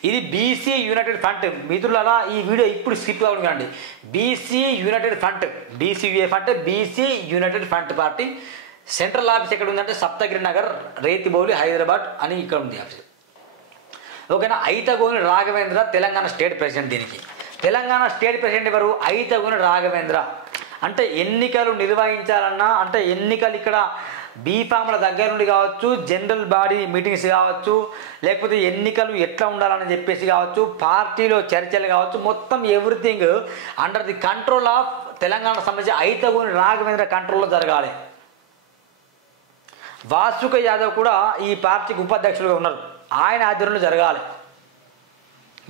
ఇది బీసీ యునైటెడ్ ఫ్రంట్. మిత్రులారా ఈ వీడియో ఇప్పుడు స్కిప్ అవ్వడం కాండి. బీసీ యునైటెడ్ ఫ్రంట్, బీసీయూఎఫ్ అంటే BC United front party. Central office ఎక్కడ ఉందంటే సప్తగిరి నగర్, రేతిబౌలి, హైదరాబాద్ అని ఇక్కడ ఉంది ఆఫీస్. ఓకేనా. Aithagoni Raghavendra Telangana state president. దీనికి తెలంగాణ స్టేట్ ప్రెసిడెంట్ ఎవరు? ఐతగోని రాఘవేంద్ర. అంటే ఎన్నికలు నిర్వహించాలన్నా, అంటే ఎన్నికలు ఇక్కడ బీఫామ్ల దగ్గర నుండి కావచ్చు, జనరల్ బాడీ మీటింగ్స్ కావచ్చు, లేకపోతే ఎన్నికలు ఎట్లా ఉండాలని చెప్పేసి కావచ్చు, పార్టీలో చర్చలు కావచ్చు, మొత్తం everything under the control of తెలంగాణకు సంబంధించి ఐతగూని రాఘవేంద్ర కంట్రోల్లో జరగాలి. వాసుక యాదవ్ కూడా ఈ పార్టీకి ఉపాధ్యక్షులుగా ఉన్నారు, ఆయన ఆధ్వర్యంలో జరగాలి.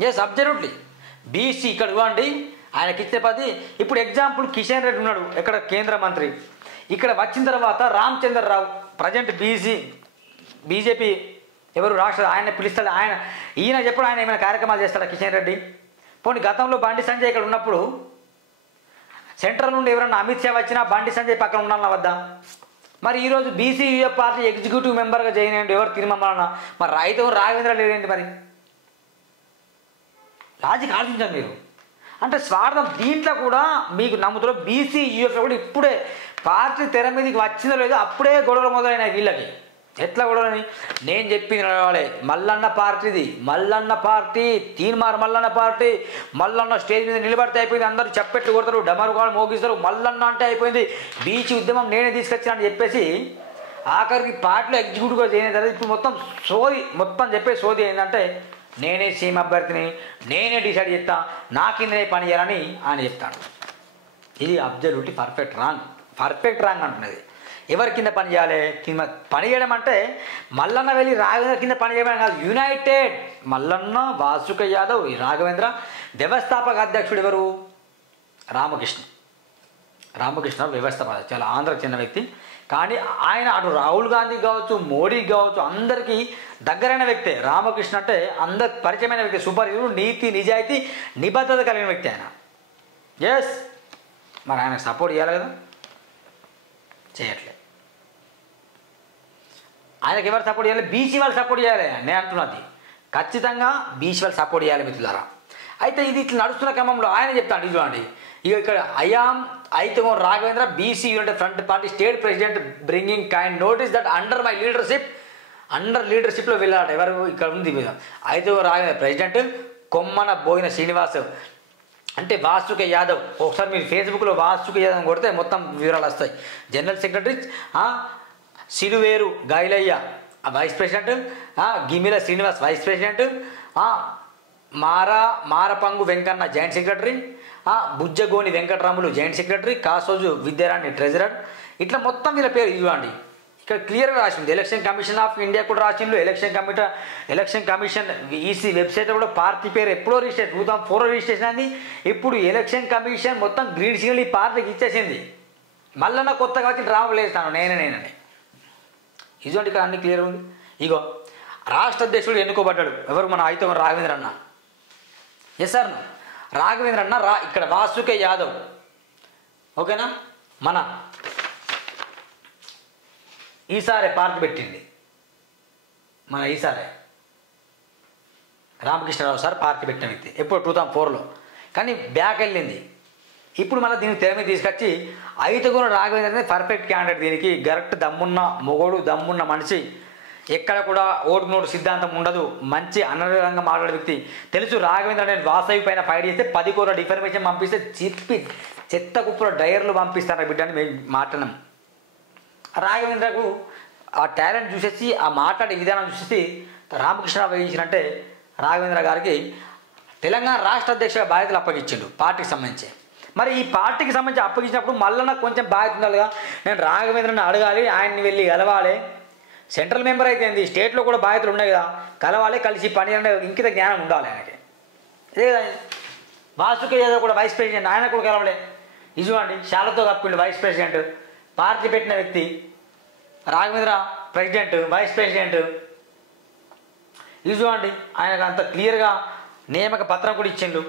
Yes absolutely. బీసీ ఇక్కడ ఇవ్వండి, ఆయనకి ఇచ్చే పది. ఇప్పుడు ఎగ్జాంపుల్ కిషన్ రెడ్డి ఉన్నాడు ఇక్కడ కేంద్ర మంత్రి, ఇక్కడ వచ్చిన తర్వాత రామచంద్రరావు ప్రజెంట్ బీజేపీ ఎవరు రాష్ట్ర ఆయన పిలుస్తాడు, ఈయన చెప్పడు ఆయన ఏమైనా కార్యక్రమాలు చేస్తాడా కిషన్ రెడ్డి? పోనీ గతంలో బండి సంజయ్ ఇక్కడ ఉన్నప్పుడు సెంట్రల్ నుండి ఎవరన్నా అమిత్ షా వచ్చినా బండి సంజయ్ పక్కన ఉండాలన్నా వద్దా? మరి ఈరోజు బీసీయూఎఫ్ పార్టీ ఎగ్జిక్యూటివ్ మెంబర్గా జాయిన్ అయ్యండి ఎవరు తిరుమలన్న, మరి రైతు రాఘవేంద్ర లేదేంటి? మరి లాజిక్ ఆలోచించాలి మీరు. అంటే స్వార్థం. దీంట్లో కూడా మీకు నమ్ముతారు బీసీయూఎఫ్లో కూడా ఇప్పుడే పార్టీ తెర మీదకి వచ్చిందో లేదో అప్పుడే గొడవలు మొదలైనాయి వీళ్ళకి. ఎట్లా గొడవలని నేను చెప్పింది నడవాలి. మల్లన్న పార్టీది, Mallanna party, Teenmar Mallanna party, Mallanna stage మీద నిలబడితే అయిపోయింది, అందరూ చెప్పెట్లు కొడతారు, డమరుగాలు మోగిస్తారు, మల్లన్న అంటే అయిపోయింది, బీచ్ ఉద్యమం నేనే తీసుకొచ్చాను అని చెప్పేసి ఆఖరికి పార్టీలో ఎగ్జిక్యూటివ్గా చేయని తర్వాత ఇప్పుడు మొత్తం చెప్పే సోది ఏంటంటే నేనే సీఎం అభ్యర్థిని, నేనే డిసైడ్ చేస్తా, నా కిందనే పని చేయాలని ఆయన చెప్తాడు. ఇది అబ్జల్యూట్లీ పర్ఫెక్ట్ రాంగ్ అంటున్నది. ఎవరి కింద పని చేయాలి? పని చేయడం అంటే మల్లన్న వెళ్ళి రాఘవేంద్ర కింద పని చేయడం కాదు. యునైటెడ్ మల్లన్న, వాసుక యాదవ్, రాఘవేంద్ర. వ్యవస్థాపక అధ్యక్షుడు ఎవరు? రామకృష్ణ వ్యవస్థాపక, చాలా ఆంధ్రకు చెందిన వ్యక్తి. కానీ ఆయన అటు రాహుల్ గాంధీ కావచ్చు, మోడీ కావచ్చు, అందరికీ దగ్గరైన వ్యక్తే. రామకృష్ణ అంటే అందరు పరిచయమైన వ్యక్తి, సూపర్ హీరో, నీతి నిజాయితీ నిబద్ధత కలిగిన వ్యక్తి ఆయన. ఎస్, మరి ఆయనకు సపోర్ట్ చేయాలి కదా, చేయట్లేదు. ఆయనకి ఎవరు సపోర్ట్ చేయాలి? బీసీ వాళ్ళు సపోర్ట్ చేయాలి. నేను అంటున్నది ఖచ్చితంగా బీసీ వాళ్ళు సపోర్ట్ చేయాలి మిత్రులారా. అయితే ఇది ఇట్లా నడుస్తున్న క్రమంలో ఆయన చెప్తాడు, ఇది చూడండి, ఇక ఇక్కడ Aithagoni Raghavendra BC unit front party state president bringing kind notice that under my లీడర్షిప్లో వెళ్ళాట. ఎవరు ఇక్కడ ఉంది ఐతగూని రాఘవేంద్ర ప్రెసిడెంట్, కొమ్మన బోయిన శ్రీనివాస్ అంటే వాసుక యాదవ్. ఒకసారి మీరు ఫేస్బుక్లో వాసుక యాదవ్ కొడితే మొత్తం వివరాలు వస్తాయి. General secretary Siruveru Gailayya vice president, Gimila Srinivas vice president, Marapangu Venkanna joint secretary, Bujjagoni Venkataramulu joint secretary, Kasoju Vidyarani treasurer. ఇట్లా మొత్తం వీళ్ళ పేరు ఇవ్వండి. ఇక్కడ క్లియర్గా రాసింది. ఎలక్షన్ కమిషన్ ఆఫ్ ఇండియా కూడా రాసిండు. ఎలక్షన్ కమిషన్ ఈసీ వెబ్సైట్లో కూడా పార్టీ పేరు ఎప్పుడో 2004 రిజిస్ట్రేషన్ అయింది. ఇప్పుడు ఎలక్షన్ కమిషన్ మొత్తం గ్రీన్ సిగ్నల్ ఈ పార్టీకి ఇచ్చేసింది. మళ్ళీ కొత్తగా వచ్చి డ్రామా లేస్తాను నేనని. ఇటువంటి ఇక్కడ అన్ని క్లియర్ ఉంది. ఇగో రాష్ట్ర అధ్యక్షుడు ఎన్నుకోబడ్డాడు ఎవరు? మన ఐతగూని రాఘవేంద్ర అన్న. ఎస్ సార్, రాఘవేంద్ర అన్న ఇక్కడ వాసుక యాదవ్, ఓకేనా? మన ఈసారే పార్టీ పెట్టింది, మన ఈసారే రామకృష్ణరావు సార్ పార్టీ పెట్టిన వ్యక్తి ఎప్పుడు 2004లో. కానీ బ్యాక్ వెళ్ళింది. ఇప్పుడు మళ్ళీ దీనికి తెర మీద తీసుకొచ్చి ఐతగూని రాఘవేంద్ర అనేది పర్ఫెక్ట్ క్యాండిడేట్, దీనికి కరెక్ట్ దమ్మున్న మొగోడు, దమ్మున్న మనిషి, ఎక్కడ కూడా ఓటు నోటు సిద్ధాంతం ఉండదు, మంచి అనర్గంగా మాట్లాడే వ్యక్తి. తెలుసు రాఘవేంద్ర నేను వాసవి పైన ఫైట్ చేస్తే 10 కోట్ల డిఫర్మేషన్ పంపిస్తే చెప్పి చెత్త కుప్పలో డైర్లు పంపిస్తారా బిడ్డ అని మేము మాట్లాడినాం. రాఘవేంద్రకు ఆ టాలెంట్ చూసేసి, ఆ మాట్లాడే విధానం చూసేసి రామకృష్ణరావు వేయించినంటే రాఘవేంద్ర గారికి తెలంగాణ రాష్ట్ర అధ్యక్షుల బాధ్యతలు అప్పగించిండు పార్టీకి సంబంధించి. మరి ఈ పార్టీకి సంబంధించి అప్పగించినప్పుడు మళ్ళీ నాకు కొంచెం బాధ్యత ఉండాలిగా. నేను రాఘవేంద్రని అడగాలి, ఆయన్ని వెళ్ళి కలవాలి. సెంట్రల్ మెంబర్ అయితే ఏంది, స్టేట్లో కూడా బాధ్యతలు ఉన్నాయి కదా, కలవాలి, కలిసి పని అంటే ఇంకిత జ్ఞానం ఉండాలి ఆయనకి. అదే కదా. వాసుక యాదవ్ కూడా వైస్ ప్రెసిడెంట్, ఆయన కూడా కలవలే. ఇజువండి శాలతో కప్పిండు వైస్ ప్రెసిడెంట్, పార్టీ పెట్టిన వ్యక్తి. Raghavendra president, vice president. ఇజువండి ఆయనకు అంత క్లియర్గా నియామక పత్రం కూడా ఇచ్చిండు,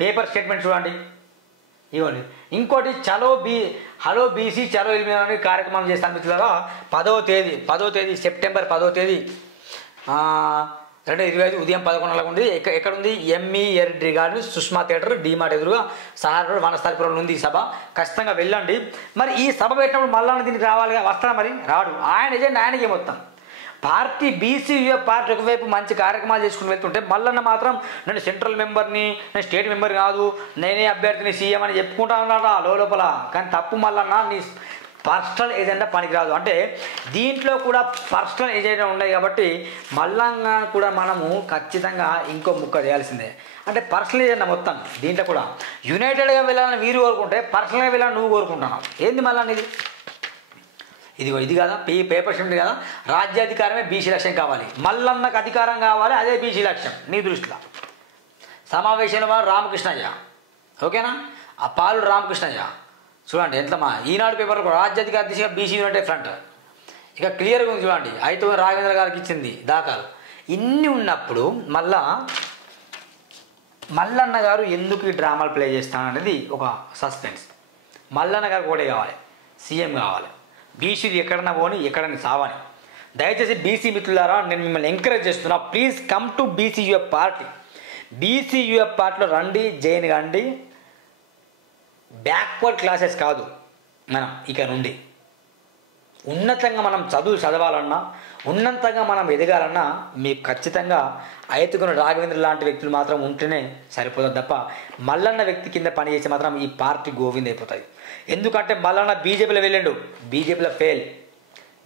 పేపర్ స్టేట్మెంట్ చూడండి. ఇవ్వండి. ఇంకోటి హలో బీసీ చలో ఎలిమినేట్ అనే కార్యక్రమం చేస్తాను మిత్రులారా. 10వ తేదీ సెప్టెంబర్ 10వ తేదీ 2025 ఉదయం 11 గంటలకు ఉంది. ఎక్కడుంది? ఎంఈఆర్డి గార్డెన్, సుష్మా థియేటర్, డీమార్ట్ ఎదురుగా సహార వనస్థలిపురంలో ఉంది ఈ సభ. ఖచ్చితంగా వెళ్ళండి. మరి ఈ సభ పెట్టినప్పుడు మళ్ళీ దీనికి రావాలిగా, వస్తారా? మరి రాడు. ఆయన ఎజెండా ఆయనకే మొత్తం. పార్టీ బీసీయూఎఫ్ పార్టీ ఒకవైపు మంచి కార్యక్రమాలు చేసుకుని వెళ్తుంటే మల్లన్న మాత్రం నేను సెంట్రల్ మెంబర్ని, నేను స్టేట్ మెంబర్ కాదు, నేనే అభ్యర్థిని సీఎం అని చెప్పుకుంటా ఉన్నాడా లోపల. కానీ తప్పు మల్లన్న, నీ పర్సనల్ ఏజెండా పనికిరాదు. అంటే దీంట్లో కూడా పర్సనల్ ఏజెండా ఉన్నాయి కాబట్టి మల్లన్న కూడా మనము ఖచ్చితంగా ఇంకో ముక్క చేయాల్సిందే. అంటే పర్సనల్ ఏజెండా మొత్తం దీంట్లో కూడా యునైటెడ్గా వెళ్ళాలని వీరు కోరుకుంటే పర్సనల్గా వెళ్ళాలని నువ్వు కోరుకుంటున్నావు. ఏంది మళ్ళీ ఇది ఇది కదా పేపర్ షిఫ్ట్ కదా, రాజ్యాధికారమే బీసీ లక్ష్యం కావాలి, మల్లన్నకు అధికారం కావాలి, అదే బీసీ లక్ష్యం నీ దృష్టిలో. సమావేశంలో రామకృష్ణయ్య ఓకేనా, ఆ పాలు రామకృష్ణయ్య చూడండి ఎంత మా ఈనాడు పేపర్లో కూడా రాజ్యాధికార దిశగా బీసీ యునైటెడ్ ఫ్రంట్ ఇక క్లియర్గా ఉంది చూడండి. అయితే రాఘవేంద్ర గారికి ఇచ్చింది దాఖలు. ఇన్ని ఉన్నప్పుడు మల్లన్న గారు ఎందుకు ఈ డ్రామాలు ప్లే చేస్తాననేది ఒక సస్పెన్స్. మల్లన్న గారు కూడా కావాలి, సీఎం కావాలి, బీసీలు ఎక్కడన్నా పోని ఎక్కడన్నా సావని. దయచేసి బీసీ మిత్రులారా నేను మిమ్మల్ని ఎంకరేజ్ చేస్తున్నా, ప్లీజ్ కమ్ టు బీసీయూఎఫ్ పార్టీ. బీసీయూఎఫ్ పార్టీలో రండి, జైన్ కండి. బ్యాక్వర్డ్ క్లాసెస్ కాదు మనం ఇక నుండి. ఉన్నతంగా మనం చదవాలన్నా, ఉన్నతంగా మనం ఎదగాలన్నా మీకు ఖచ్చితంగా ఐతుకున్న రాఘవేంద్ర లాంటి వ్యక్తులు మాత్రం ఉంటేనే సరిపోతుంది తప్ప మల్లన్న వ్యక్తి కింద పనిచేసి మాత్రం ఈ పార్టీ గోవింద అయిపోతుంది. ఎందుకంటే మల్లన్న బీజేపీలో వెళ్ళిండు, బీజేపీలో ఫెయిల్,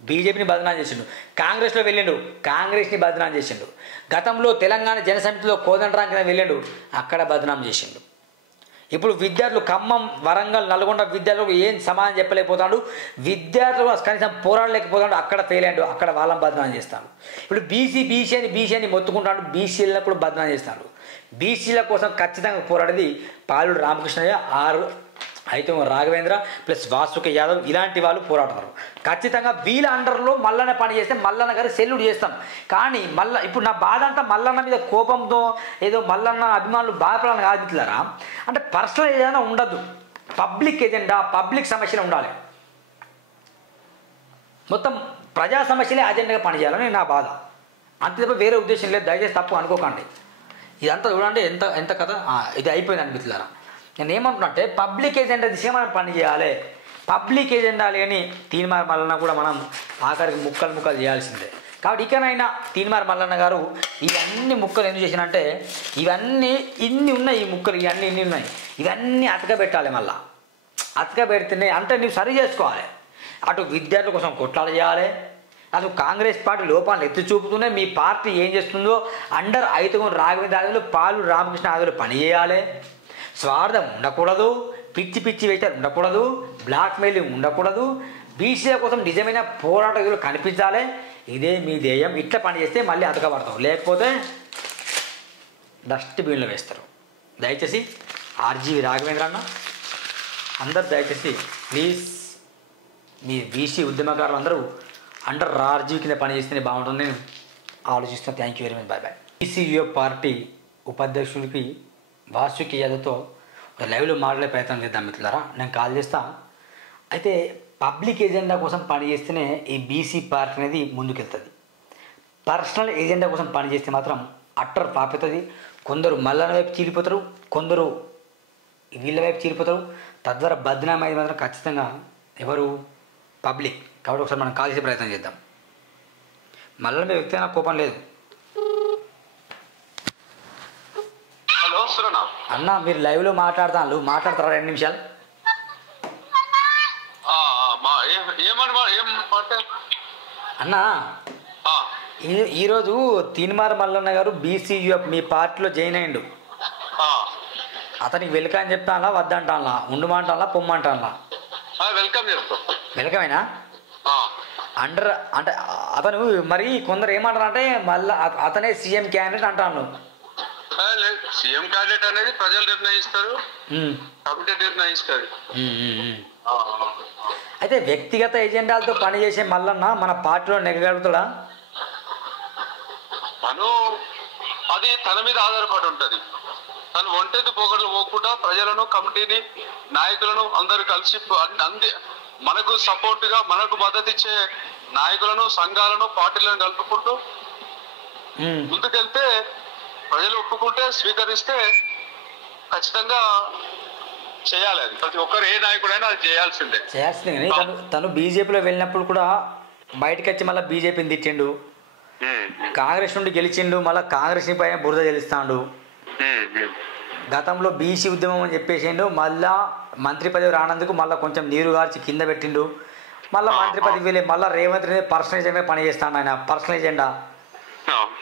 బీజేపీని బదనాం చేసిండు. కాంగ్రెస్లో వెళ్ళిండు, కాంగ్రెస్ని బదనాం చేసిండు. గతంలో తెలంగాణ జనసమితిలో కోదండరాం కింద వెళ్ళిండు, అక్కడ బదనాం చేసిండు. ఇప్పుడు విద్యార్థులు ఖమ్మం, వరంగల్, నల్గొండ విద్యార్థులకు ఏం సమాధానం చెప్పలేకపోతాడు, విద్యార్థులు కనీసం పోరాడలేకపోతాడు, అక్కడ ఫెయిల్ అయ్యాడు, అక్కడ వాళ్ళని బదనాం చేస్తాడు. ఇప్పుడు బీసీ అని మొత్తుకుంటాడు, బీసీలను కూడా బదనాం చేస్తాడు. బీసీల కోసం ఖచ్చితంగా పోరాడేది పాలూరు రామకృష్ణయ్య, అయితే రాఘవేంద్ర ప్లస్ వాసుకి యాదవ్ ఇలాంటి వాళ్ళు పోరాడతారు. ఖచ్చితంగా వీళ్ళ అండర్లో మల్లన్న పని చేస్తే మల్లన్న గారు సెల్యూట్ చేస్తాం. కానీ ఇప్పుడు నా బాధ అంతా మల్లన్న మీద కోపంతో ఏదో మల్లన్న అభిమానులు బాధపడాలని కాదులారా, అంటే పర్సనల్ ఏదైనా ఉండదు, పబ్లిక్ ఎజెండా, పబ్లిక్ సమస్యలు ఉండాలి. మొత్తం ప్రజా సమస్యలే అజెండాగా పనిచేయాలని నా బాధ, అంతే తప్ప వేరే ఉద్దేశం లేదు. దయచేసి తప్పు అనుకోకండి. ఇదంతా చూడండి ఎంత కథ ఇది అయిపోయింది అనిపిస్తున్నారా. నేను ఏమంటున్నట్టే పబ్లిక్ ఎజెండా దిశగా మనం పనిచేయాలి. పబ్లిక్ ఎజెండా లేని తీన్మార్ మల్లన్న కూడా మనం ఆఖరికి ముక్కలు చేయాల్సిందే. కాబట్టి ఇకనైనా తీన్మార్ మల్లన్న గారు ఇవన్నీ ముక్కలు ఎందుకు చేసినంటే ఇన్ని ఉన్నాయి, ఈ ముక్కలు ఇన్ని ఉన్నాయి, ఇవన్నీ అతకబెట్టాలి. మళ్ళీ అతకబెడితేనే అంటే నువ్వు సరి చేసుకోవాలి. అటు విద్యార్థుల కోసం కొట్లాట చేయాలి, అటు కాంగ్రెస్ పార్టీ లోపాలను ఎత్తి చూపుతూనే మీ పార్టీ ఏం చేస్తుందో అండర్ ఐతుగం రాఘవేంద్ర పాలు రామకృష్ణ ఆదులు పనిచేయాలి. స్వార్థం ఉండకూడదు, పిచ్చి వేచారు ఉండకూడదు, బ్లాక్ మెయిలింగ్ ఉండకూడదు, బీసీల కోసం నిజమైన పోరాటాలు కనిపించాలి. ఇదే మీ ధ్యేయం. ఇట్లా పని చేస్తే మళ్ళీ అతకబడతాం, లేకపోతే డస్ట్బిన్లో వేస్తారు. దయచేసి ఆర్జీవి రాఘవేంద్ర అన్న అందరు దయచేసి ప్లీజ్ మీ బీసీ ఉద్యమకారులు అందరూ అండర్ ఆర్జీవి కింద పని చేస్తేనే బాగుంటుంది నేను ఆలోచిస్తాను. Thank you very much, bye bye. BCUF party ఉపాధ్యక్షుడికి వాసుకి యాదవ్తో లైవ్లో మాట్లాడే ప్రయత్నం చేద్దాం మిత్రులారా. నేను కాల్ చేస్తా. అయితే పబ్లిక్ ఎజెండా కోసం పనిచేస్తేనే ఈ బీసీ పార్టీ అనేది ముందుకెళ్తుంది. పర్సనల్ ఎజెండా కోసం పనిచేస్తే మాత్రం అట్టర్ పాపుతుంది. కొందరు మల్లన్న వైపు చీలిపోతారు, కొందరు వీళ్ళ వైపు చీలిపోతారు. తద్వారా బద్నామీ అయితే మాత్రం ఖచ్చితంగా ఎవరు పబ్లిక్. కాబట్టి ఒకసారి మనం కాల్ చేసే ప్రయత్నం చేద్దాం. మల్లన్న మీద వ్యక్తి అయినా కోపం లేదు. అన్న మీరు లైవ్లో మాట్లాడతారా 2 నిమిషాలు? అన్నా ఈరోజు తీన్మార్ మల్లన్న గారు బీసీయూఎఫ్ మీ పార్టీలో జాయిన్ అయ్యిండు. అతనికి వెల్కమ్ అని చెప్తానా వద్దంటానా, ఉండమంటానా పొమ్మంటానా? వెల్కమేనా అండర్ అంటే అతను మరి కొందరు ఏమంటారు అంటే మళ్ళీ అతనే సీఎం క్యాండిడేట్ అంటాను. సీఎం క్యాండిడేట్ అనేది ప్రజలు నిర్ణయిస్తారు, కమిటీ నిర్ణయిస్తారు. అయితే వ్యక్తిగత ఎజెండాలతో పనిచేసే మల్లన్న మన పార్టీలో నెగ్గలుగుతాడా? అది తన మీద ఆధారపడి ఉంటది. తను ఒంటెత్తు పోగొట్లు పోకుండా ప్రజలను, కమిటీని, నాయకులను అందరూ కలిసి మనకు సపోర్ట్ గా మనకు మద్దతు ఇచ్చే నాయకులను, సంఘాలను, పార్టీలను కలుపుకుంటూ ముందుకెళ్తే ప్రజలు ఒప్పుకుంటే స్వీకరిస్తే ఖచ్చితంగా చేయాలి. అది ప్రతి ఒక్కరు ఏ నాయకుడైనా అది చేయాల్సిందే. తను బీజేపీలో వెళ్ళినప్పుడు కూడా బయటకు వచ్చి మళ్ళీ బీజేపీని తిట్టిండు, కాంగ్రెస్ నుండి గెలిచిండు, మళ్ళీ కాంగ్రెస్ పైన బురద గెలుస్తాడు. గతంలో బీసీ ఉద్యమం అని చెప్పేసిండు, మళ్ళా మంత్రి పదవి రానందుకు మళ్ళీ కొంచెం నీరు గార్చి కింద పెట్టిండు. మళ్ళీ మంత్రి పదవి వెళ్ళి మళ్ళీ రేవంత్ రెడ్డి పర్సనల్ ఎజెండా పని చేస్తాడు. ఆయన పర్సనల్ ఎజెండా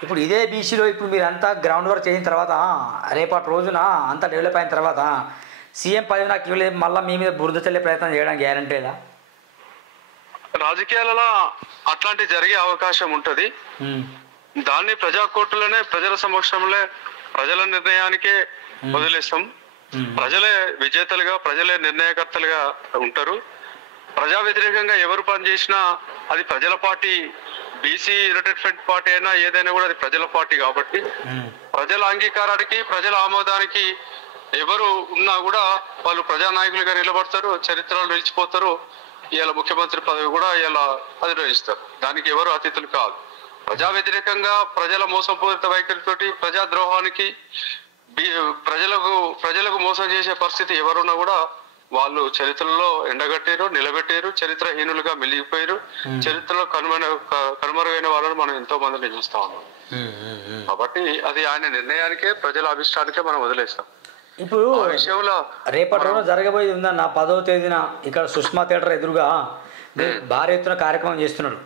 ఇప్పుడు ఇదే బీసీలో ఇప్పుడు మీరు అంతా గ్రౌండ్ వర్క్ చేసిన తర్వాత రేపటి రోజున అంతా డెవలప్ అయిన తర్వాత సీఎం పదవి నాకు ఇవ్వలేదు మళ్ళీ మీ మీద బురద చల్లే ప్రయత్నం చేయడానికి గ్యారంటీ లేదా? రాజకీయాలలో అట్లాంటి జరిగే అవకాశం ఉంటది. దాన్ని ప్రజా కోర్టులోనే ప్రజల సమక్షంలో ప్రజల నిర్ణయానికే వదిలేస్తాం. ప్రజలే విజేతలుగా ప్రజలే నిర్ణయకర్తలుగా ఉంటారు. ప్రజా వ్యతిరేకంగా ఎవరు పనిచేసినా అది ప్రజల party, BC United front party అయినా ఏదైనా కూడా అది ప్రజల పార్టీ కాబట్టి ప్రజల అంగీకారానికి ప్రజల ఆమోదానికి ఎవరు ఉన్నా కూడా వాళ్ళు ప్రజానాయకులుగా నిలబడతారు, చరిత్రలో నిలిచిపోతారు. ఇలా ముఖ్యమంత్రి పదవి కూడా ఇలా అధిరోహిస్తారు. దానికి ఎవరు అతిథులు కాదు. ప్రజా వ్యతిరేకంగా ప్రజల మోసపూరిత వైఖరితోటి ప్రజాద్రోహానికి ప్రజలకు మోసం చేసే పరిస్థితి ఎవరున్నా కూడా వాళ్ళు చరిత్రలో ఎండగట్టారు, నిలబెట్టారు, చరిత్రహీనులుగా మిగిలిపోయారు. చరిత్రలో కనుమరుగైన వాళ్ళని మనం ఎంతో మందిని చూస్తా ఉన్నాం. కాబట్టి అది ఆయన నిర్ణయానికే ప్రజల అభిష్టానికే మనం వదిలేస్తాం. ఇప్పుడు విషయంలో రేపటి రోజున జరగబోయేది ఉందన్న 10వ తేదీన ఇక్కడ సుష్మా థియేటర్ ఎదురుగా భారీ ఎత్తున కార్యక్రమం చేస్తున్నాడు.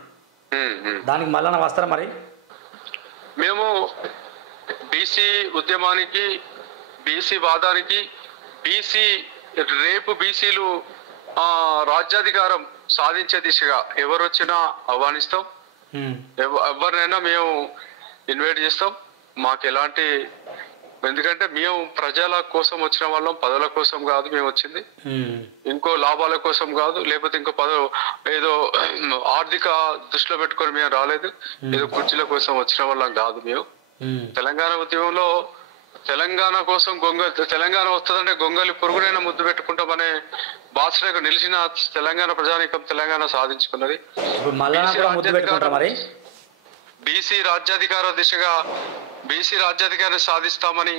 దానికి మళ్ళా వస్తారా? మరి మేము బీసీ ఉద్యమానికి, బీసీ వాదానికి, రేపు బీసీలు రాజ్యాధికారం సాధించే దిశగా ఎవరు వచ్చినా ఆహ్వానిస్తాం. ఎవరినైనా మేము ఇన్వైట్ చేస్తాం. మాకు ఎలాంటి, ఎందుకంటే మేము ప్రజల కోసం వచ్చిన వాళ్ళం, పదవుల కోసం కాదు మేము వచ్చింది, ఇంకో లాభాల కోసం కాదు, లేకపోతే ఇంకో ఏదో ఆర్థిక దృష్టిలో పెట్టుకొని మేము రాలేదు, ఏదో కుర్చీల కోసం వచ్చిన వాళ్ళం కాదు. మేము తెలంగాణ ఉద్యమంలో తెలంగాణ కోసం తెలంగాణ వస్తుందంటే గొంగలి పురుగునైనా ముద్దు పెట్టుకుంటామనే బాధ్యతకు నిలిచిన తెలంగాణ ప్రజానీకం తెలంగాణ సాధించుకున్నది. బీసీ రాజ్యాధికార దిశగా బీసీ రాజ్యాధికారాన్ని సాధిస్తామని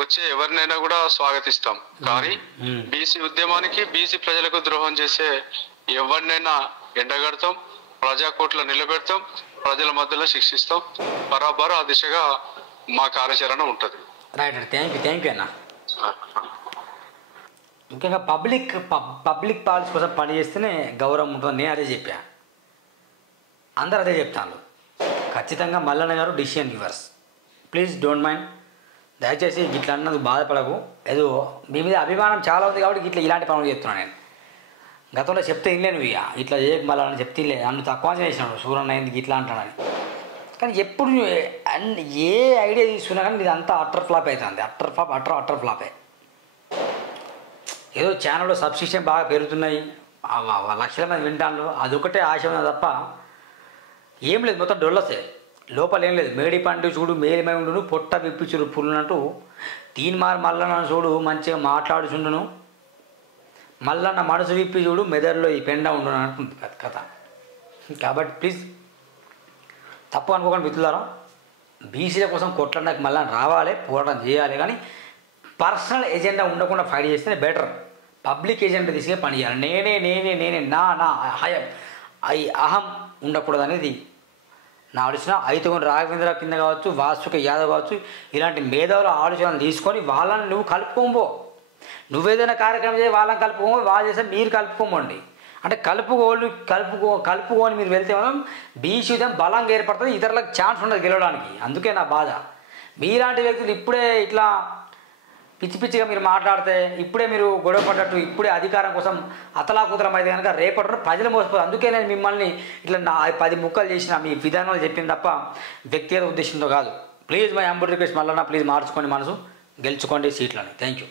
వచ్చే ఎవరినైనా కూడా స్వాగతిస్తాం. కానీ బీసీ ఉద్యమానికి, బీసీ ప్రజలకు ద్రోహం చేసే ఎవరినైనా ఎండగడతాం, ప్రజా కోర్టులో నిలబెడతాం, ప్రజల మధ్యలో శిక్షిస్తాం. బరాబర్ ఆ దిశగా మా కార్యాచరణ ఉంటుంది. రైట్, థ్యాంక్ యూ అన్న. ముఖ్యంగా పబ్లిక్ పాలసీ కోసం పనిచేస్తేనే గౌరవం ఉంటుంది. నేను అదే చెప్పా, అందరూ అదే చెప్తాను. ఖచ్చితంగా Mallanna garu decision reverse. Please don't mind, దయచేసి ఇట్లా అన్నది బాధపడకు. ఏదో మీ మీద అభిమానం చాలా ఉంది కాబట్టి ఇట్లా ఇలాంటి పనులు చెప్తున్నాను. నేను గతంలో చెప్తే ఇల్లేను, ఇట్లా చేయకు మళ్ళీ అని చెప్తే ఇల్లే, నన్ను తక్కువ చేసినాడు సూరన్న ఎందుకు ఇట్లా అంటాడని. కానీ ఎప్పుడు ఏ ఐడియా తీసుకున్నా కానీ ఇది అంతా అట్టర్ ఫ్లాప్ అవుతుంది. అట్టర్ ఫ్లాపే. ఏదో ఛానల్లో సబ్స్క్రిప్షన్ బాగా పెరుగుతున్నాయి, లక్షల మంది వింటాను, అదొకటే ఆశ ఉన్నది తప్ప ఏం లేదు. మొత్తం డొల్లసే, లోపల ఏం లేదు. మేడి పండు చూడు మేలిమై ఉండును, పొట్ట విప్పి చూడు పుల్లునట్టు తీన్మార్ మల్లన్న చూడు మంచిగా మాట్లాడుచుండును, మల్లన్న మనసు విప్పి చూడు మెదడులో ఈ పెండ ఉండును అంటుంది కథ. కాబట్టి ప్లీజ్ తప్పు అనుకోకుండా మిత్రులారా, బీసీల కోసం కొట్టడానికి మళ్ళీ రావాలి, పోరాటం చేయాలి. కానీ పర్సనల్ ఎజెండా ఉండకుండా ఫైట్ చేస్తేనే బెటర్. పబ్లిక్ ఎజెండా తీసుకే పని చేయాలి. నేనే నా అహం ఉండకూడదు అనేది నా ఆలోచన. ఐతుగోని రాఘవేంద్ర కింద కావచ్చు, వాసుక యాదవ్ కావచ్చు, ఇలాంటి మేధావుల ఆలోచనలు తీసుకొని వాళ్ళని నువ్వు కలుపుకోబో. నువ్వేదైనా కార్యక్రమం చేసి వాళ్ళని కలుపుకోమో, వాళ్ళు చేస్తే మీరు కలుపుకోమండి. అంటే కలుపుకొని మీరు వెళ్తే మనం బీసీ బలంగా ఏర్పడుతుంది, ఇతరులకు ఛాన్స్ ఉండదు గెలవడానికి. అందుకే నా బాధ. మీలాంటి వ్యక్తులు ఇప్పుడే ఇట్లా పిచ్చిగా మీరు మాట్లాడితే, ఇప్పుడే మీరు గొడవ పడ్డట్టు, ఇప్పుడే అధికారం కోసం అతలాకుతలం అయితే కనుక రేపటి ప్రజలు మోసపోతారు. అందుకే నేను మిమ్మల్ని ఇట్లా 10 ముక్కలు చేసిన మీ విధానాలు చెప్పింది తప్ప వ్యక్తిగత ఉద్దేశంతో కాదు. ప్లీజ్ మై హంబుల్ రిక్వెస్ట్, మళ్ళీ ప్లీజ్ మార్చుకోండి, మనసు గెలుచుకోండి సీట్లని. Thank you.